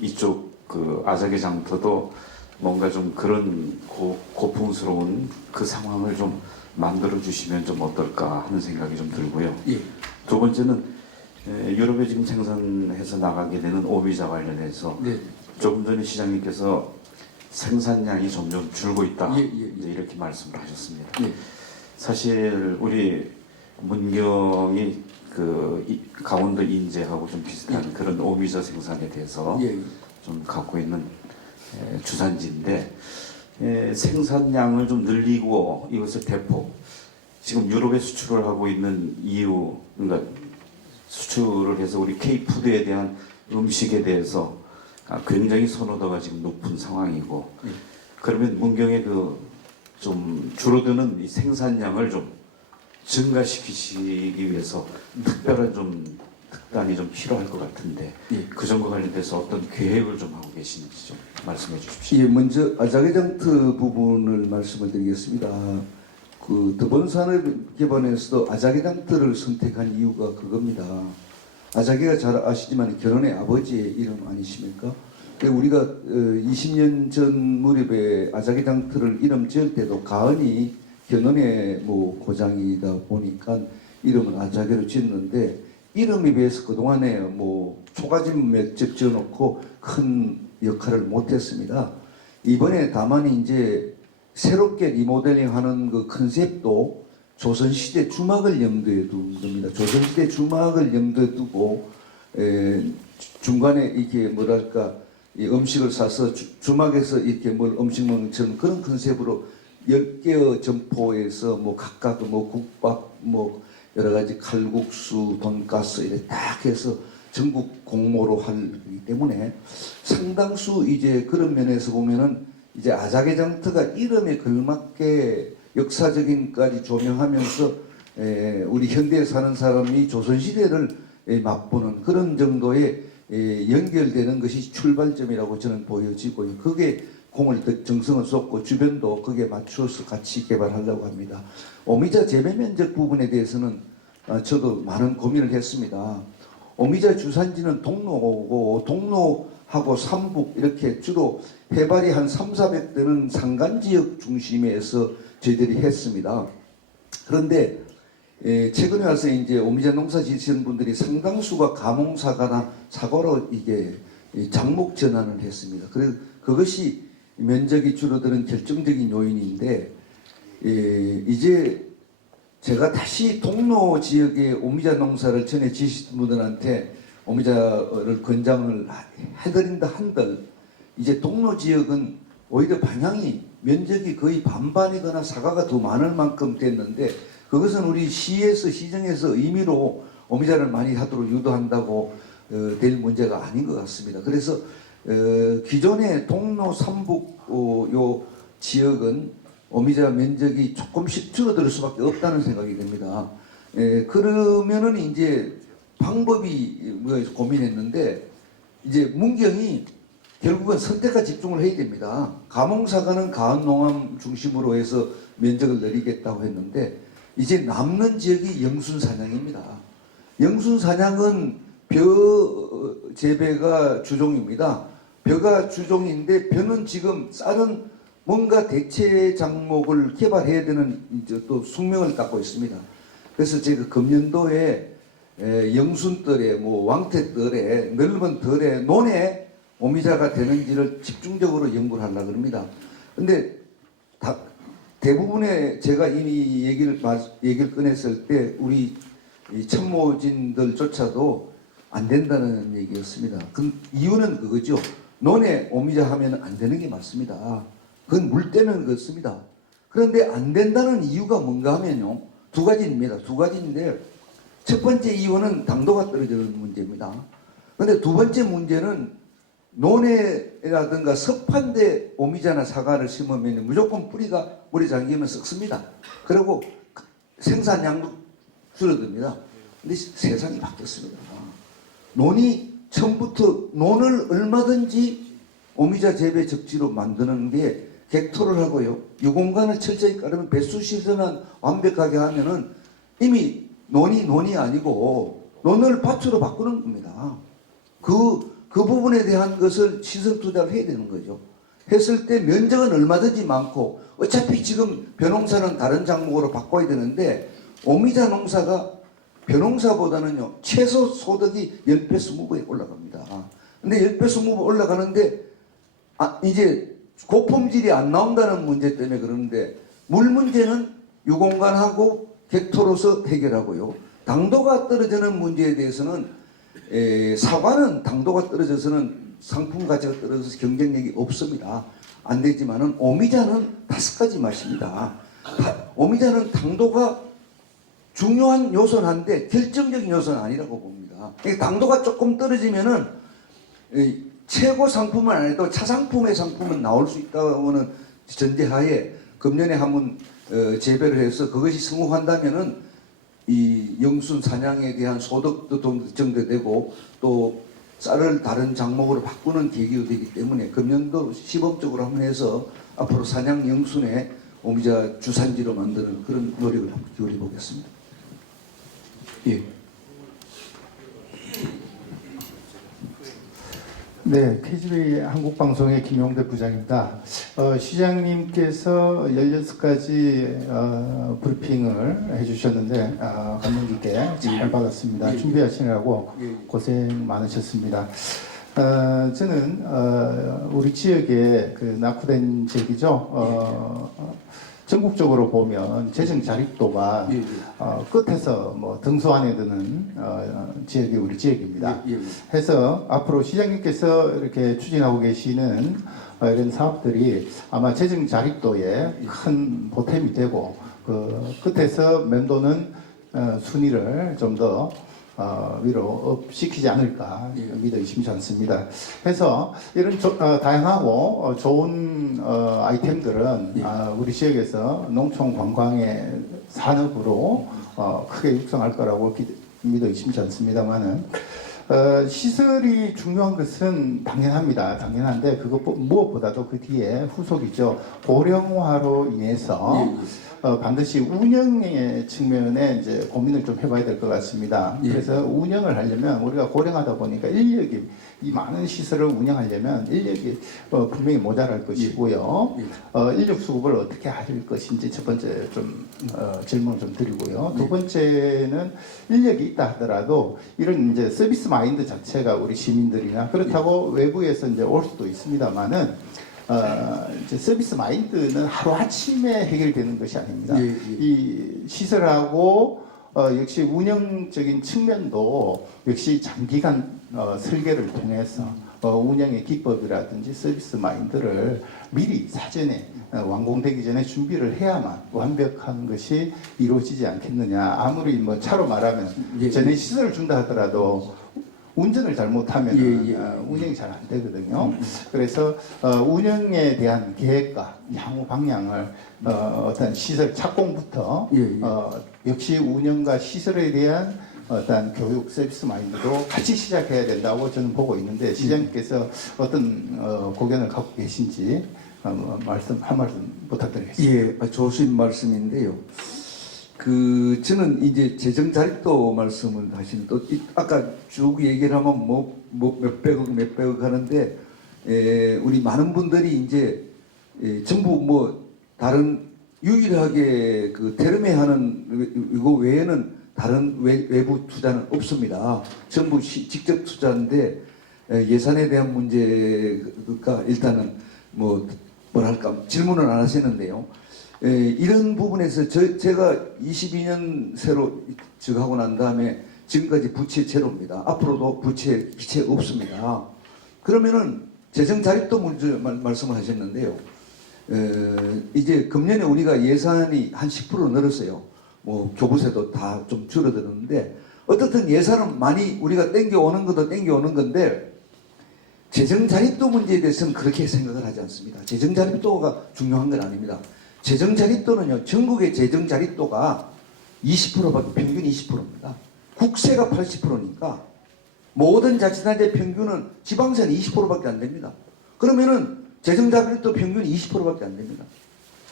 이쪽 그 아자개 장터도 뭔가 좀 그런 고풍스러운 그 상황을 좀 만들어 주시면 좀 어떨까 하는 생각이 좀 들고요. 예. 두 번째는 유럽에 지금 생산해서 나가게 되는 오미자 관련해서 네. 조금 전에 시장님께서 생산량이 점점 줄고 있다. 예. 이제 이렇게 말씀을 하셨습니다. 예. 사실 우리 문경이 그 강원도 인제하고 좀 비슷한 그런 오미자 생산에 대해서 예. 좀 갖고 있는 주산지인데 생산량을 좀 늘리고 이것을 대폭 지금 유럽에 수출을 하고 있는 이유 그러니까 수출을 해서 우리 K푸드에 대한 음식에 대해서 굉장히 선호도가 지금 높은 상황이고 그러면 문경의 그 좀 줄어드는 이 생산량을 좀 증가시키시기 위해서 특별한 좀 특단이 좀 필요할 것 같은데 그 점과 관련돼서 어떤 계획을 좀 하고 계시는지 좀 말씀해 주십시오. 예, 먼저 아자개장터 부분을 말씀을 드리겠습니다. 그 더본산업기반에서도 아자개장터를 선택한 이유가 그겁니다. 아자개가 잘 아시지만 결혼의 아버지의 이름 아니십니까? 우리가 20년 전 무렵에 아자개장터를 이름 지을 때도 가은이 견훤의 뭐 고장이다 보니까 이름은 아자개로 지었는데 이름에 비해서 그동안에 뭐 초가집 몇 집 지어놓고 큰 역할을 못했습니다. 이번에 다만 이제 새롭게 리모델링하는 그 컨셉도 조선시대 주막을 염두에 둔 겁니다. 조선시대 주막을 염두에 두고 중간에 이렇게 뭐랄까 이 음식을 사서 주막에서 이렇게 뭘 음식 먹는 처럼 그런 컨셉으로 10개의 점포에서 뭐 각각 뭐 국밥 뭐 여러 가지 칼국수, 돈가스 이렇게 딱 해서 전국 공모로 하기 때문에 상당수 이제 그런 면에서 보면은 이제 아자개장터가 이름에 걸맞게 역사적인까지 조명하면서 우리 현대에 사는 사람이 조선시대를 맛보는 그런 정도의 연결되는 것이 출발점이라고 저는 보여지고요. 그게 공을 더 정성을 쏟고 주변도 거기에 맞추어서 같이 개발하려고 합니다. 오미자 재배 면적 부분에 대해서는 저도 많은 고민을 했습니다. 오미자 주산지는 동로고 동로하고 삼북 이렇게 주로 해발이 한 300~400 되는 산간지역 중심에서 저희들이 했습니다. 그런데 최근에 와서 이제 오미자 농사 지으시는 분들이 상당수가 가몽사과나 사과로 이게 작목 전환을 했습니다. 그래서 그것이 면적이 줄어드는 결정적인 요인인데 이제 제가 다시 동로 지역의 오미자 농사를 전에 지으신 분들한테 오미자를 권장을 해드린다 한들 이제 동로 지역은 오히려 방향이 면적이 거의 반반이거나 사과가 더 많을 만큼 됐는데 그것은 우리 시에서 시정에서 임의로 오미자를 많이 하도록 유도한다고 될 문제가 아닌 것 같습니다. 그래서 기존의 동로 삼북 요 지역은 오미자 면적이 조금씩 줄어들 수밖에 없다는 생각이 듭니다. 그러면은 이제 방법이 고민했는데 이제 문경이 결국은 선택과 집중을 해야 됩니다. 가몽사과는 가은농암 중심으로 해서 면적을 늘리겠다고 했는데 이제 남는 지역이 영순사냥입니다. 영순사냥은 벼 재배가 주종입니다. 벼가 주종인데 벼는 지금 쌀은 뭔가 대체 작목을 개발해야 되는 이제 또 숙명을 갖고 있습니다. 그래서 제가 금년도에 영순떨에 뭐 왕태떨에 넓은 떨에 논에 오미자가 되는지를 집중적으로 연구를 하려고 합니다. 근데 대부분의 제가 이미 얘기를 꺼냈을 때 우리 참모진들조차도 안 된다는 얘기였습니다. 그 이유는 그거죠. 논에 오미자 하면 안 되는 게 맞습니다. 그건 물 때문에 그렇습니다. 그런데 안 된다는 이유가 뭔가 하면요. 두 가지입니다. 두 가지인데 첫 번째 이유는 당도가 떨어지는 문제입니다. 그런데 두 번째 문제는 논에라든가 섭한데 오미자나 사과를 심으면 무조건 뿌리가 물에 잠기면 썩습니다. 그리고 생산량도 줄어듭니다. 근데 세상이 바뀌었습니다. 논이 처음부터 논을 얼마든지 오미자 재배 적지로 만드는 게 객토를 하고요. 유공간을 철저히 깔으면 배수 시설은 완벽하게 하면은 이미 논이 아니고 논을 밭으로 바꾸는 겁니다. 그 부분에 대한 것을 시설 투자를 해야 되는 거죠. 했을 때 면적은 얼마든지 많고 어차피 지금 벼농사는 다른 작목으로 바꿔야 되는데 오미자 농사가 벼농사보다는요 최소 소득이 10배 20배 올라갑니다. 근데 10배 20배 올라가는데 이제 고품질이 안 나온다는 문제 때문에 그러는데 물 문제는 유공간하고 객토로서 해결하고요. 당도가 떨어지는 문제에 대해서는 사과는 당도가 떨어져서는 상품 가치가 떨어져서 경쟁력이 없습니다. 안 되지만은 오미자는 5가지 맛입니다. 오미자는 당도가 중요한 요소는 한데 결정적인 요소는 아니라고 봅니다. 당도가 조금 떨어지면은 최고 상품은 아니라도 차상품의 상품은 나올 수 있다고는 전제하에 금년에 한번 재배를 해서 그것이 성공한다면은 이 영순 사냥에 대한 소득도 정대되고 또 쌀을 다른 작목으로 바꾸는 계기가 되기 때문에 금년도 시범적으로 한번 해서 앞으로 사냥 영순에 오미자 주산지로 만드는 그런 노력을 한번 기울여 보겠습니다. 예. 네, KGB 한국방송의 김용대 부장입니다. 시장님께서 16가지 브리핑을 해주셨는데 감명깊게 잘 받았습니다. 준비하시느라고 고생 많으셨습니다. 저는 우리 지역의 그 낙후된 지역이죠. 전국적으로 보면 재정 자립도가 끝에서 뭐 등수 안에 드는 지역이 우리 지역입니다. 해서 앞으로 시장님께서 이렇게 추진하고 계시는 이런 사업들이 아마 재정 자립도에 큰 보탬이 되고 그 끝에서 맴도는 순위를 좀 더 위로 업시키지 않을까 믿어 의심치 않습니다. 해서 이런 다양하고 좋은 아이템들은 우리 지역에서 농촌 관광의 산업으로 크게 육성할 거라고 믿어 의심치 않습니다만은 시설이 중요한 것은 당연합니다. 당연한데 그것 무엇보다도 그 뒤에 후속이죠. 고령화로 인해서 반드시 운영의 측면에 이제 고민을 좀 해봐야 될 것 같습니다. 그래서 운영을 하려면 우리가 고령하다 보니까 인력이 이 많은 시설을 운영하려면 인력이 분명히 모자랄 것이고요. 인력 수급을 어떻게 할 것인지 첫 번째 좀 질문을 좀 드리고요. 두 번째는 인력이 있다 하더라도 이런 이제 서비스 마인드 자체가 우리 시민들이나 그렇다고 외부에서 이제 올 수도 있습니다만은 이제 서비스 마인드는 하루아침에 해결되는 것이 아닙니다. 이 시설하고 역시 운영적인 측면도 역시 장기간 설계를 통해서 운영의 기법이라든지 서비스 마인드를 미리 사전에 완공되기 전에 준비를 해야만 완벽한 것이 이루어지지 않겠느냐. 아무리 뭐 차로 말하면 전에 시설을 준다 하더라도 운전을 잘못하면 운영이 잘 안 되거든요. 그래서 운영에 대한 계획과 향후 방향을 어떤 시설 착공부터 역시 운영과 시설에 대한 어떤 교육 서비스 마인드도 같이 시작해야 된다고 저는 보고 있는데 시장님께서 어떤 고견을 갖고 계신지 한 말씀 부탁드리겠습니다. 예, 좋으신 말씀인데요. 저는 이제 재정 자립도 말씀을 하시는 또 아까 쭉 얘기를 하면 뭐 몇백억 하는데 우리 많은 분들이 이제 전부 뭐 다른 유일하게 그 테르메 하는 이거 외에는 다른 외부 투자는 없습니다. 전부 직접 투자인데 예산에 대한 문제가 일단은 뭐랄까 질문은 안 하시는데요. 이런 부분에서 제가 22년 새로 하고 난 다음에 지금까지 부채 제로입니다. 앞으로도 부채 기체 없습니다. 그러면은 재정 자립도 문제 말씀을 하셨는데요. 이제 금년에 우리가 예산이 한 10% 늘었어요. 뭐 교부세도 다 좀 줄어드는데 어떻든 예산은 많이 우리가 땡겨오는 것도 땡겨오는 건데 재정 자립도 문제에 대해서는 그렇게 생각을 하지 않습니다. 재정 자립도가 중요한 건 아닙니다. 재정 자립도는요, 전국의 재정 자립도가 20%밖에, 평균 20%입니다. 국세가 80%니까 모든 자치단체 평균은 지방세는 20%밖에 안 됩니다. 그러면은 재정 자립도 평균 20%밖에 안 됩니다.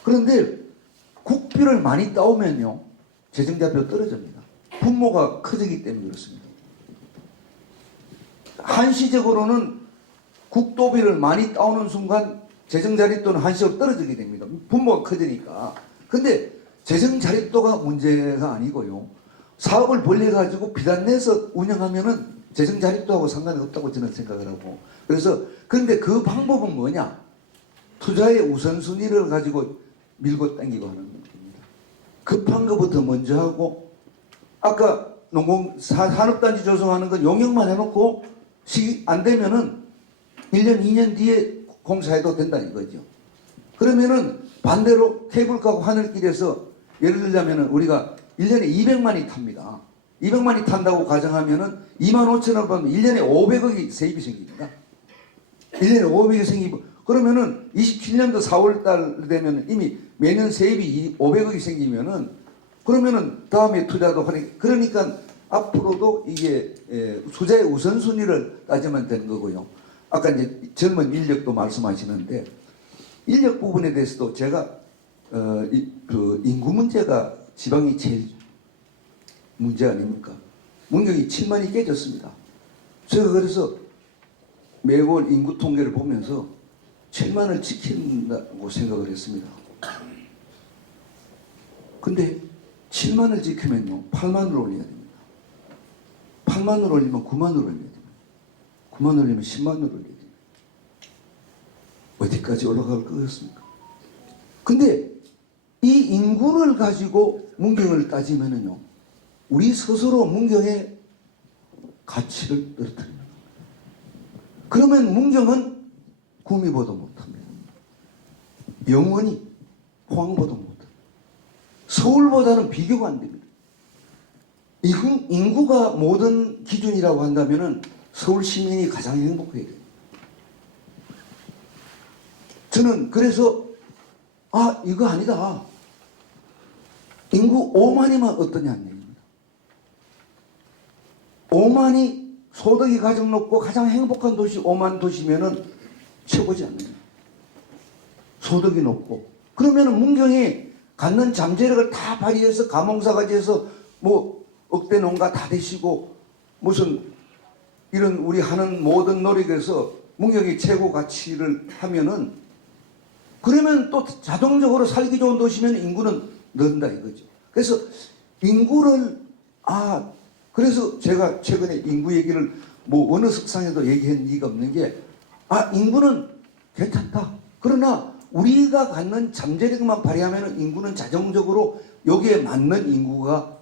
그런데 국비를 많이 따오면요, 재정 자립도 떨어집니다. 분모가 커지기 때문에 그렇습니다. 한시적으로는 국도비를 많이 따오는 순간 재정 자립도는 한시적으로 떨어지게 됩니다. 분모가 커지니까. 근데 재정 자립도가 문제가 아니고요. 사업을 벌려가지고 비단 내서 운영하면은 재정 자립도하고 상관이 없다고 저는 생각을 하고. 그래서 그런데 그 방법은 뭐냐? 투자의 우선순위를 가지고 밀고 당기고 하는 겁니다. 급한 것부터 먼저 하고 아까 산업단지 조성하는 건 용역만 해놓고 안 되면은 1년, 2년 뒤에 공사해도 된다 이거죠. 그러면은 반대로 케이블카하고 하늘길에서 예를 들자면은 우리가 1년에 200만이 탑니다. 200만이 탄다고 가정하면은 2만 5천 원 받으면 1년에 500억이 세입이 생깁니다. 1년에 500억이 생기고 그러면은 27년도 4월 달 되면 이미 매년 세입이 500억이 생기면은 그러면은 다음에 투자도 하니 그러니까 앞으로도 이게 투자의 우선순위를 따지면 되는 거고요. 아까 이제 젊은 인력도 말씀하시는데 인력 부분에 대해서도 제가 그 인구 문제가 지방이 제일 문제 아닙니까? 문경이 7만이 깨졌습니다. 제가 그래서 매월 인구 통계를 보면서 7만을 지킨다고 생각을 했습니다. 근데 7만을 지키면요 8만으로 올려야 됩니다. 8만으로 올리면 9만으로 올려야 됩니다. 9만 올리면 10만으로 올려야 됩니다. 어디까지 올라갈 거겠습니까? 근데 이 인구를 가지고 문경을 따지면은요 우리 스스로 문경의 가치를 떨어뜨립니다. 그러면 문경은 구미보다 못합니다. 영원히 포항보다 못합니다. 서울보다는 비교가 안 됩니다. 인구가 모든 기준이라고 한다면은 서울 시민이 가장 행복해야 돼요. 저는 그래서 이거 아니다. 인구 5만이면 어떠냐는 얘기입니다. 5만이 소득이 가장 높고 가장 행복한 도시 5만 도시면은 최고지 않느냐. 소득이 높고 그러면은 문경이 갖는 잠재력을 다 발휘해서 감홍사가지에서 뭐 억대 농가 다 되시고 무슨 이런 우리 하는 모든 노력에서 문경이 최고 가치를 하면은 그러면 또 자동적으로 살기 좋은 도시면 인구는 는다 이거죠. 그래서 인구를 그래서 제가 최근에 인구 얘기를 뭐 어느 석상에도 얘기한 이유가 없는 게 인구는 괜찮다. 그러나 우리가 갖는 잠재력만 발휘하면 인구는 자동적으로 여기에 맞는 인구가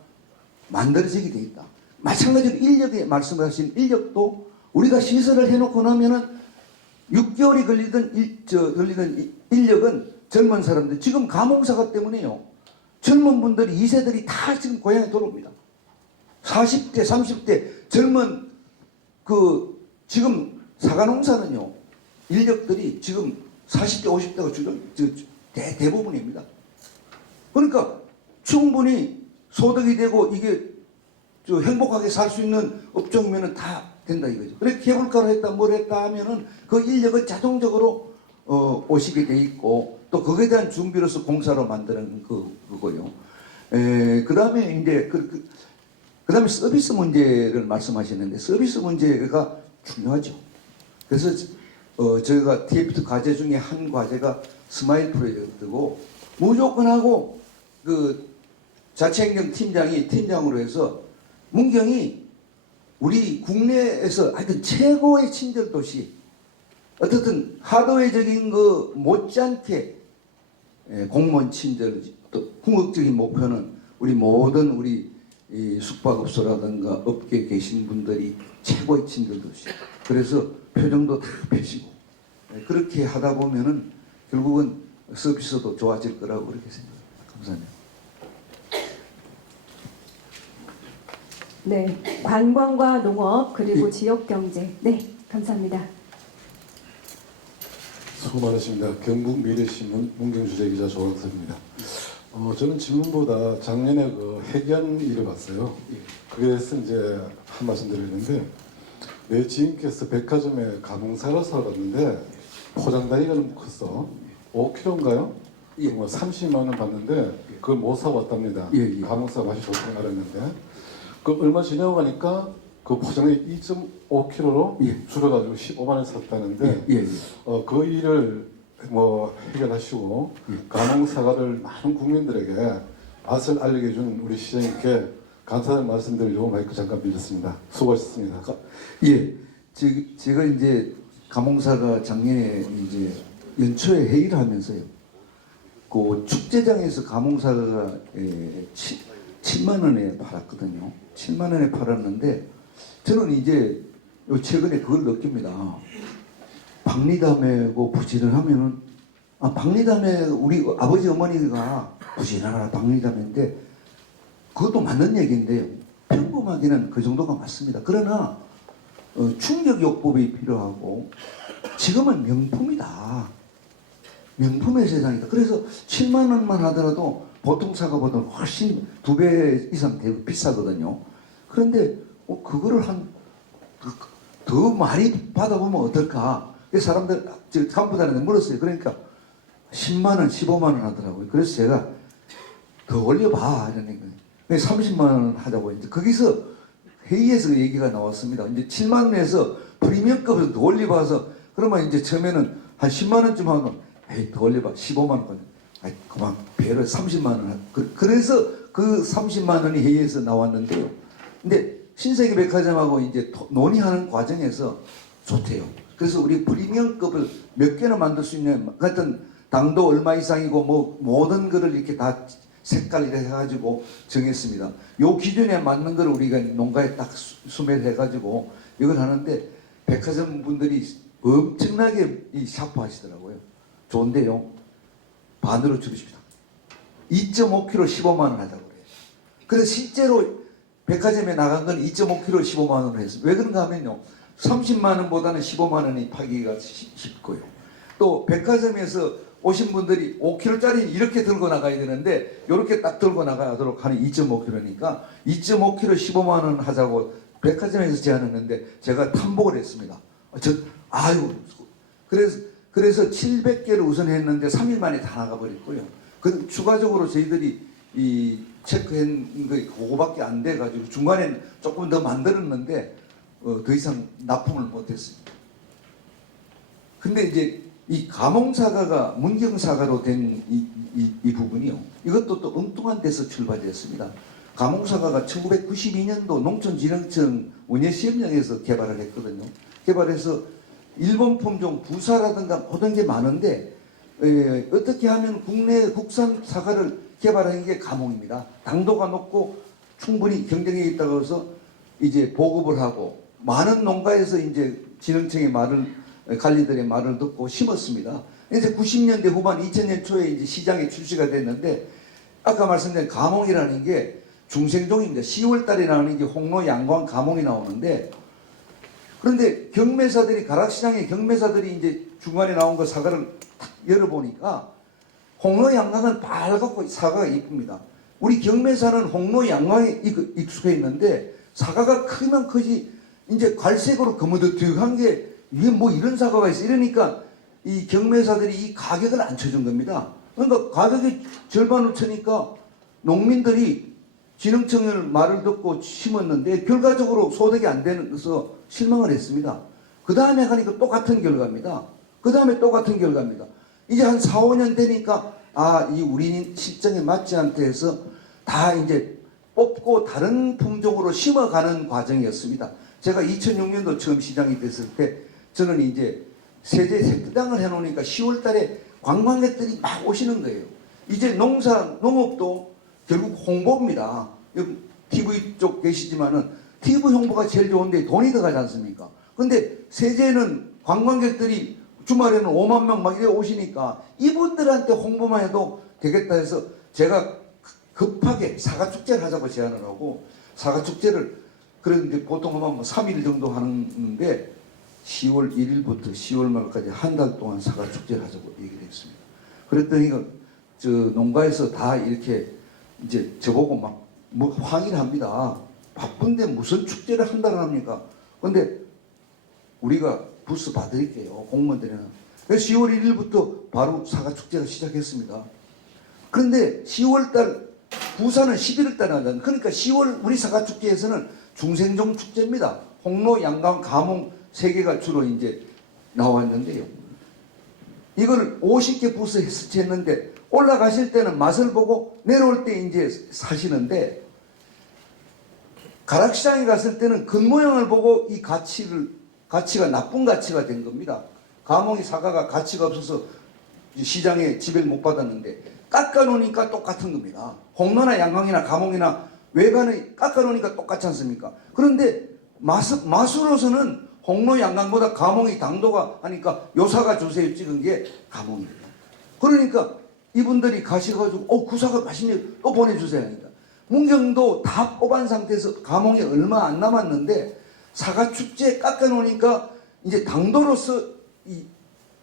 만들어지게 돼 있다. 마찬가지로 인력에 말씀하신 인력도 우리가 시설을 해놓고 나면은 6개월이 걸리던 인력은 젊은 사람들 지금 감홍사가 때문에요. 젊은 분들이 2세들이 다 지금 고향에 돌아옵니다. 40대 30대 젊은 지금 사과농사는요 인력들이 지금 40대 50대가 대부분입니다. 그러니까 충분히 소득이 되고 이게 행복하게 살 수 있는 업종이면 다 된다 이거죠. 그래 케이블카로 했다 뭘 했다 하면은 그 인력은 자동적으로 오시게 돼 있고 또 거기에 대한 준비로서 공사로 만드는 그거요. 그 다음에 이제 그 다음에 서비스 문제를 말씀하셨는데 서비스 문제가 중요하죠. 그래서 저희가 TFT 과제 중에 한 과제가 스마일 프로젝트고 무조건 하고 자치행정 팀장이 팀장으로 해서 문경이 우리 국내에서 하여튼 최고의 친절 도시 어떻든 하드웨어적인 거 못지않게 공무원 친절 또 궁극적인 목표는 우리 모든 우리 숙박업소라든가 업계에 계신 분들이 최고의 친절 도시. 그래서 표정도 다 펴시고 그렇게 하다 보면은 결국은 서비스도 좋아질 거라고 그렇게 생각합니다. 감사합니다. 네, 관광과 농업 그리고 지역경제. 네, 감사합니다. 수고 많으십니다. 경북미래신문 문경주재기자 조광섭입니다. 저는 질문보다 작년에 해견 일을 봤어요. 그래서 이제 한 말씀 드리는데 내 지인께서 백화점에 감홍사를 사러 갔는데 포장다리가 너무 컸어. 5kg인가요? 예. 뭐 30만 원 받는데 그걸 못 사왔답니다. 예. 감홍사 맛이 좋다고 알았는데 그 얼마 지나고 가니까 그 포장이 2.5kg로 예. 줄여가지고 15만 원 샀다는데 그 일을 뭐 해결하시고 감홍사과를 많은 국민들에게 맛을 알리게 해준 우리 시장님께 감사의 말씀드리려고 마이크 잠깐 빌렸습니다. 수고하셨습니다. 예, 제가 이제 감홍사가 작년에 이제 연초에 회의를 하면서요. 그 축제장에서 감홍사가 7만 원에 팔았거든요. 7만 원에 팔았는데 저는 이제 최근에 그걸 느낍니다. 박리담회고 부지런 하면은 박리담회 우리 아버지 어머니가 부지런하라 박리담회인데 그것도 맞는 얘기인데요. 평범하게는 그 정도가 맞습니다. 그러나 충격요법이 필요하고 지금은 명품이다. 명품의 세상이다. 그래서 7만 원만 하더라도 보통 사과보다 훨씬 2배 이상 되고 비싸거든요. 그런데 그거를 더 많이 받아보면 어떨까? 사람들 간부단한테 물었어요. 그러니까 10만 원, 15만 원 하더라고요. 그래서 제가 더 올려봐 이러는 거예요. 30만 원 하자고 이제 거기서 회의에서 얘기가 나왔습니다. 이제 7만 원에서 프리미엄급을 더 올려봐서 그러면 이제 처음에는 한 10만 원쯤 하면 에이 더 올려봐 15만 원. 아이 그만 배를 30만 원. 그래서 그 30만 원이 회의에서 나왔는데요. 근데 신세계 백화점하고 이제 논의하는 과정에서 좋대요. 그래서 우리 프리미엄급을 몇 개나 만들 수 있냐 같은 당도 얼마 이상이고 뭐 모든 거를 이렇게 다 색깔 이렇게 해가지고 정했습니다. 요 기준에 맞는 걸 우리가 농가에 딱 수매를 해가지고 이걸 하는데 백화점 분들이 엄청나게 이 샤프하시더라고요. 좋은데요. 반으로 줄이십시다. 2.5kg 15만 원 하자고 그래요. 그래서 실제로 백화점에 나간 건 2.5kg 15만 원을 했어요. 왜 그런가 하면요. 30만 원보다는 15만 원이 파기가 쉽고요. 또 백화점에서 오신 분들이 5kg짜리 이렇게 들고 나가야 되는데 이렇게 딱 들고 나가도록 하는 2.5kg니까 2.5kg 15만 원 하자고 백화점에서 제안했는데 제가 탐복을 했습니다. 그래서 700개를 우선 했는데 3일 만에 다 나가버렸고요. 그 추가적으로 저희들이 이 체크한 거 그거밖에 안 돼가지고 중간에 조금 더 만들었는데 더 이상 납품을 못했습니다. 근데 이제 이 가몽사과가 문경사과로 된 이 부분이요. 이것도 또 엉뚱한 데서 출발했습니다. 가몽사과가 1992년도 농촌진흥청 원예시험장에서 개발을 했거든요. 개발해서 일본 품종 부사라든가 모든 게 많은데 어떻게 하면 국산 사과를 개발하는 게 가몽입니다. 당도가 높고 충분히 경쟁력이 있다고 해서 이제 보급을 하고 많은 농가에서 이제 진흥청의 말을 관리들의 말을 듣고 심었습니다. 이제 90년대 후반 2000년 초에 이제 시장에 출시가 됐는데 아까 말씀드린 가몽이라는 게 중생종입니다. 10월 달에 나오는 게 홍로, 양광, 가몽이 나오는데 그런데 경매사들이 가락시장에 경매사들이 이제 중간에 나온 거 사과를 탁 열어보니까 홍로, 양광은 빨갛고 사과가 이쁩니다. 우리 경매사는 홍로, 양광에 익숙해 있는데 사과가 크면 크지 이제 갈색으로 거무득한 게 이게 뭐 이런 사과가 있어 이러니까 이 경매사들이 이 가격을 안 쳐준 겁니다. 그러니까 가격이 절반을 쳐니까 농민들이 진흥청의 말을 듣고 심었는데 결과적으로 소득이 안 되면서 실망을 했습니다. 그 다음에 가니까 똑같은 결과입니다. 그 다음에 똑같은 결과입니다. 이제 한 4, 5년 되니까 이 우리 실정에 맞지 않게 해서 다 이제 뽑고 다른 품종으로 심어가는 과정이었습니다. 제가 2006년도 처음 시장이 됐을 때 저는 이제 세제 세트장을 해놓으니까 10월 달에 관광객들이 막 오시는 거예요. 이제 농업도 결국 홍보입니다. 여기 TV 쪽 계시지만은 TV 홍보가 제일 좋은데 돈이 들어가지 않습니까? 근데 세제는 관광객들이 주말에는 5만 명 막 이래 오시니까 이분들한테 홍보만 해도 되겠다 해서 제가 급하게 사과축제를 하자고 제안을 하고 사과축제를 그런데 보통 하면 3일 정도 하는데 10월 1일부터 10월 말까지 한 달 동안 사과축제를 하자고 얘기를 했습니다. 그랬더니 저 농가에서 다 이렇게 이제 저보고 막 뭐 항의를 합니다. 바쁜데 무슨 축제를 한다고 합니까? 근데 우리가 부스 봐드릴게요. 공무원들에는. 그래서 10월 1일부터 바로 사과축제가 시작했습니다. 그런데 10월달 부산은 11월달에 하잖아요. 그러니까 10월 우리 사과축제에서는 중생종 축제입니다. 홍로, 양광, 가몽 3개가 주로 이제 나왔는데요. 이걸 50개 부스에 설치했는데 올라가실 때는 맛을 보고 내려올 때 이제 사시는데 가락시장에 갔을 때는 겉모양을 보고 이 가치가 나쁜 가치가 된 겁니다. 가몽이 사과가 가치가 없어서 시장에 지배를 못 받았는데 깎아놓으니까 똑같은 겁니다. 홍로나 양광이나 가몽이나 외관을 깎아놓으니까 똑같지 않습니까? 그런데 맛으로서는 홍로, 양광보다 가몽이 당도가 하니까 요 사과 주세요 찍은 게 가몽입니다. 그러니까 이분들이 가셔가지고 그 사과 맛있네요. 또 보내주세요 하니까 문경도 다 뽑은 상태에서 가몽이 얼마 안 남았는데 사과 축제에 깎아놓으니까 이제 당도로서 이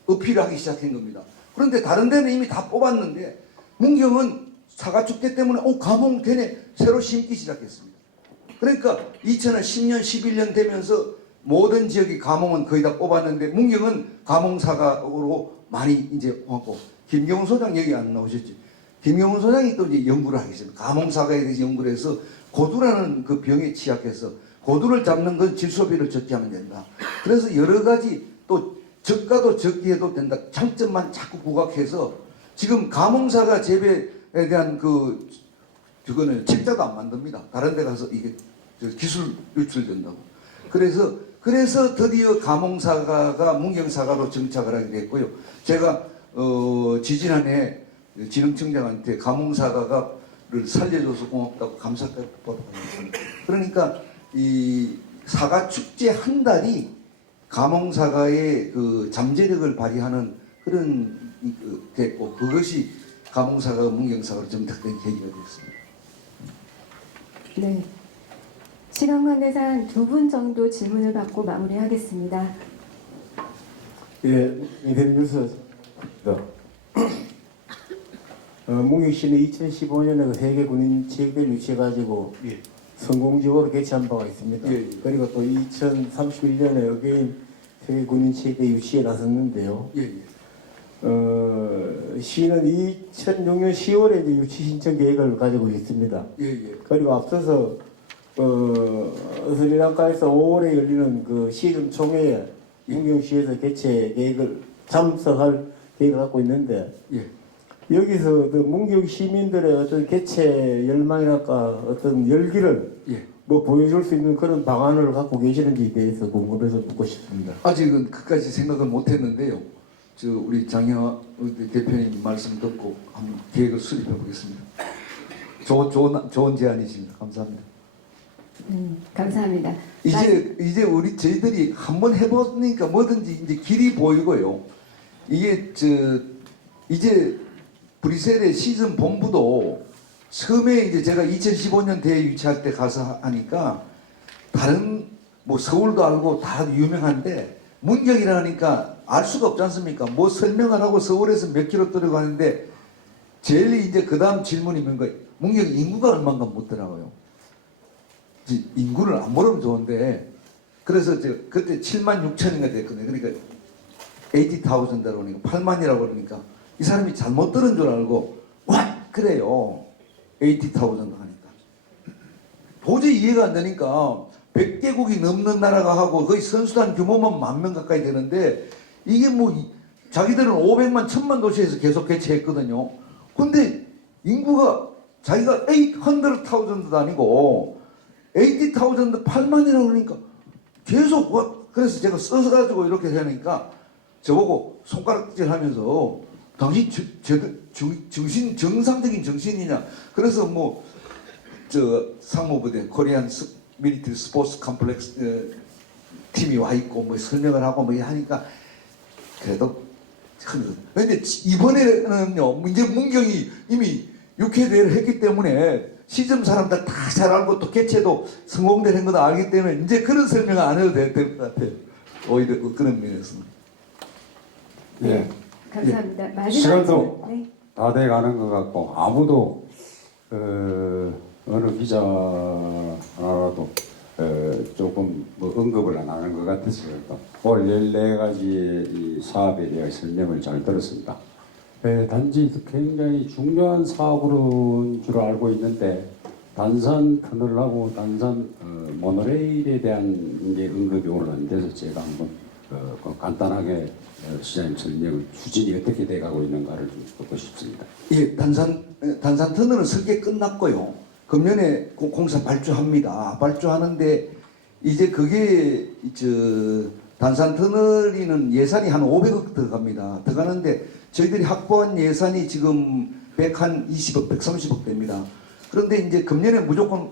어필을 하기 시작한 겁니다. 그런데 다른 데는 이미 다 뽑았는데 문경은 사과 축제 때문에 가몽 되네 새로 심기 시작했습니다. 그러니까 2010년 11년 되면서 모든 지역이 가몽은 거의 다 뽑았는데 문경은 가몽 사과로 많이 이제 하고 김경훈 소장 여기 안 나오셨지? 김경훈 소장이 또 이제 연구를 하겠습니다. 가몽 사과에 대해서 연구를 해서 고두라는 그 병에 취약해서 고도를 잡는 건 질소비를 적게 하면 된다. 그래서 여러 가지 또 저가도 적게 해도 된다. 장점만 자꾸 부각해서 지금 가몽사가 재배에 대한 그거는 책자도 안 만듭니다. 다른 데 가서 이게 기술 유출된다고. 그래서 드디어 가몽사과가 문경사과로 정착을 하게 됐고요. 제가 지지난해 진흥청장한테 가몽사과를 살려줘서 고맙다고 감사까지 받았습니다. 그러니까 이 사과 축제 한 달이 가몽사과의 그 잠재력을 발휘하는 그런 됐고 그것이 가몽사과가 문경사과로 정착된 계기가 됐습니다. 네. 시간 관계상 2분 정도 질문을 받고 마무리하겠습니다. 예, 이대리 뉴스입니다. 문경시는 2015년에 세계 군인 체육대회를 유치해가지고 성공적으로 개최한 바가 있습니다. 그리고 또 2031년에 어게인 세계 군인 체육대회 유치에 나섰는데요. 시는 2006년 10월에 이제 유치 신청 계획을 가지고 있습니다. 그리고 앞서서 스리랑카에서 5월에 열리는 그 시즌 총회에 문경시에서 개최 계획을 참석할 계획을 갖고 있는데 여기서 그 문경 시민들의 어떤 개최 열망이랄까 어떤 열기를 뭐 보여줄 수 있는 그런 방안을 갖고 계시는지에 대해서 궁금해서 묻고 싶습니다. 아직은 그까지 생각은 못했는데요. 우리 장현 대표님 말씀 듣고 한번 계획을 수립해 보겠습니다. 좋은 제안이십니다. 감사합니다. 감사합니다. 이제 저희들이 한번 해보니까 뭐든지 이제 길이 보이고요. 이게 이제 브뤼셀의 시즌 본부도 처음에 이제 제가 2015년 대회 유치할 때 가서 하니까 다른 뭐 서울도 알고 다 유명한데 문경이라니까 알 수가 없지 않습니까? 뭐 설명을 하고 서울에서 몇 킬로 떨어가는데 제일 이제 그 다음 질문이 뭔가 문경 인구가 얼마인가 묻더라고요. 인구를 안 모르면 좋은데 그래서 제가 그때 7만 6천인가 됐거든요. 그러니까 80,000이라고 하니까 8만이라고 그러니까 이 사람이 잘못 들은 줄 알고 와 그래요. 80,000 하니까 도저히 이해가 안 되니까 100개국이 넘는 나라가 하고 거의 선수단 규모만 10,000명 가까이 되는데 이게 뭐 자기들은 500만 1000만 도시에서 계속 개최했거든요. 근데 인구가 자기가 800,000도 아니고 80,000 8만이라고 그러니까 계속 그래서 제가 써가지고 이렇게 하니까 저보고 손가락질 하면서 당신 정신 정상적인 정신이냐 그래서 뭐 상무부대 코리안 밀리터리 스포츠 컴플렉스 팀이 와 있고 뭐 설명을 하고 뭐 하니까 그래도 근데 이번에는요 이제 문경이 이미 6회 대회를 했기 때문에 시즌 사람들 다 잘 알고 또 개최도 성공되는 것도 알기 때문에 이제 그런 설명을 안 해도 될 것 같아요. 오히려 그런 면에서는. 예. 감사합니다. 마지막 시간도 네. 다 돼가는 것 같고 아무도 어느 기자 하나라도 조금 뭐 언급을 안 하는 것 같아서 올 14가지의 이 사업에 대해 설명을 잘 들었습니다. 단지 굉장히 중요한 사업으로인 줄 알고 있는데 단산 터널하고 단산 모노레일에 대한 게 언급이 오늘 안 돼서 제가 한번 간단하게 시장님 설명을 추진이 어떻게 돼가고 있는가를 좀 듣고 싶습니다. 예, 단산 터널은 설계 끝났고요. 금년에 공사 발주합니다. 발주하는데 이제 그게 단산 터널이는 예산이 한 500억 들어갑니다. 들어가는데 저희들이 확보한 예산이 지금 120억, 130억 됩니다. 그런데 이제 금년에 무조건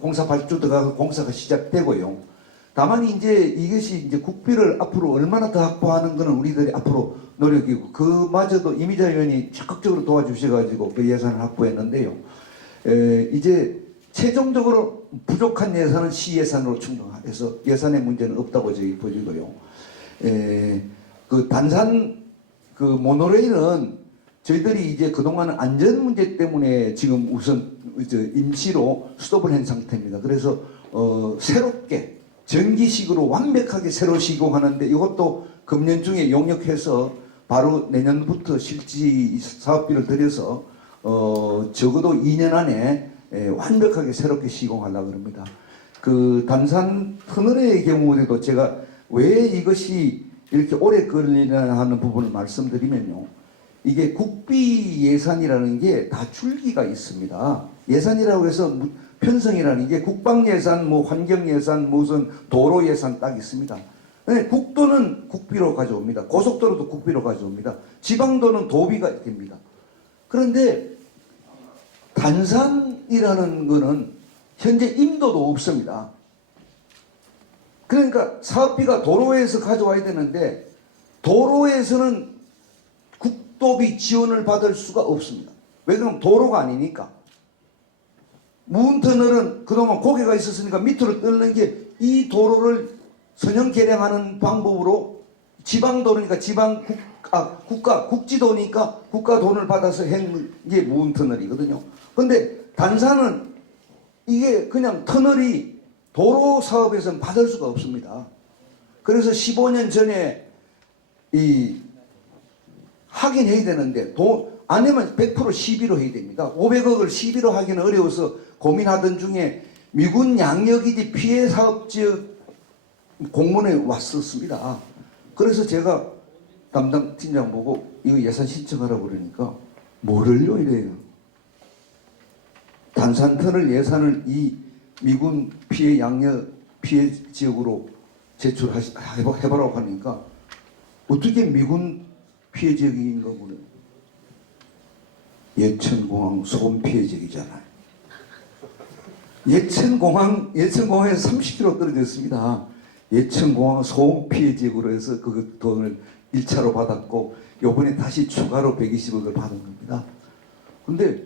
공사 발주 들어가서 공사가 시작되고요. 다만 이제 이것이 이제 국비를 앞으로 얼마나 더 확보하는 것은 우리들이 앞으로 노력이고 그마저도 이미자 의원이 적극적으로 도와주셔가지고 그 예산을 확보했는데요. 이제 최종적으로 부족한 예산은 시 예산으로 충당해서 예산의 문제는 없다고 저희 보이고요. 그 단산 그 모노레일은 저희들이 이제 그동안 안전 문제 때문에 지금 우선 임시로 스톱을 한 상태입니다. 그래서 새롭게 전기식으로 완벽하게 새로 시공하는데 이것도 금년 중에 용역해서 바로 내년부터 실지 사업비를 들여서 적어도 2년 안에 완벽하게 새롭게 시공하려고 합니다. 그 단산 터널의 경우에도 제가 왜 이것이 이렇게 오래 걸리나 하는 부분을 말씀드리면요. 이게 국비 예산이라는 게 다 줄기가 있습니다. 예산이라고 해서 편성이라는 게 국방 예산, 뭐 환경 예산, 무슨 도로 예산 딱 있습니다. 국도는 국비로 가져옵니다. 고속도로도 국비로 가져옵니다. 지방도는 도비가 됩니다. 그런데 단산이라는 거는 현재 임도도 없습니다. 그러니까 사업비가 도로에서 가져와야 되는데 도로에서는 국도비 지원을 받을 수가 없습니다. 왜 그러면 도로가 아니니까. 무운터널은 그동안 고개가 있었으니까 밑으로 뚫는 게 이 도로를 선형 개량하는 방법으로 지방도로니까 국지도니까 국가 돈을 받아서 한 게 무운터널이거든요. 근데 단산은 이게 그냥 터널이 도로 사업에서는 받을 수가 없습니다. 그래서 15년 전에 하긴 해야 되는데 안 하면 100% 시비로 해야 됩니다. 500억을 시비로 하기는 어려워서 고민하던 중에 미군 양력이지 피해 사업 지역 공문에 왔었습니다. 그래서 제가 담당 팀장 보고 이거 예산 신청하라고 그러니까 뭐를요 이래요. 단산터널 예산을 이 미군 피해 양력 피해 지역으로 제출해보라고 하니까 어떻게 미군 피해 지역인가 보네요. 예천공항 소음 피해 지역이잖아요. 예천공항에서 30km 떨어졌습니다. 예천공항 소음 피해 지역으로 해서 그 돈을 1차로 받았고 요번에 다시 추가로 120억을 받은 겁니다. 근데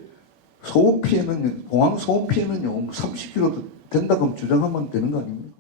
소음 피해는 공항 소음 피해는요 30km 된다고 주장하면 되는 거 아닙니까?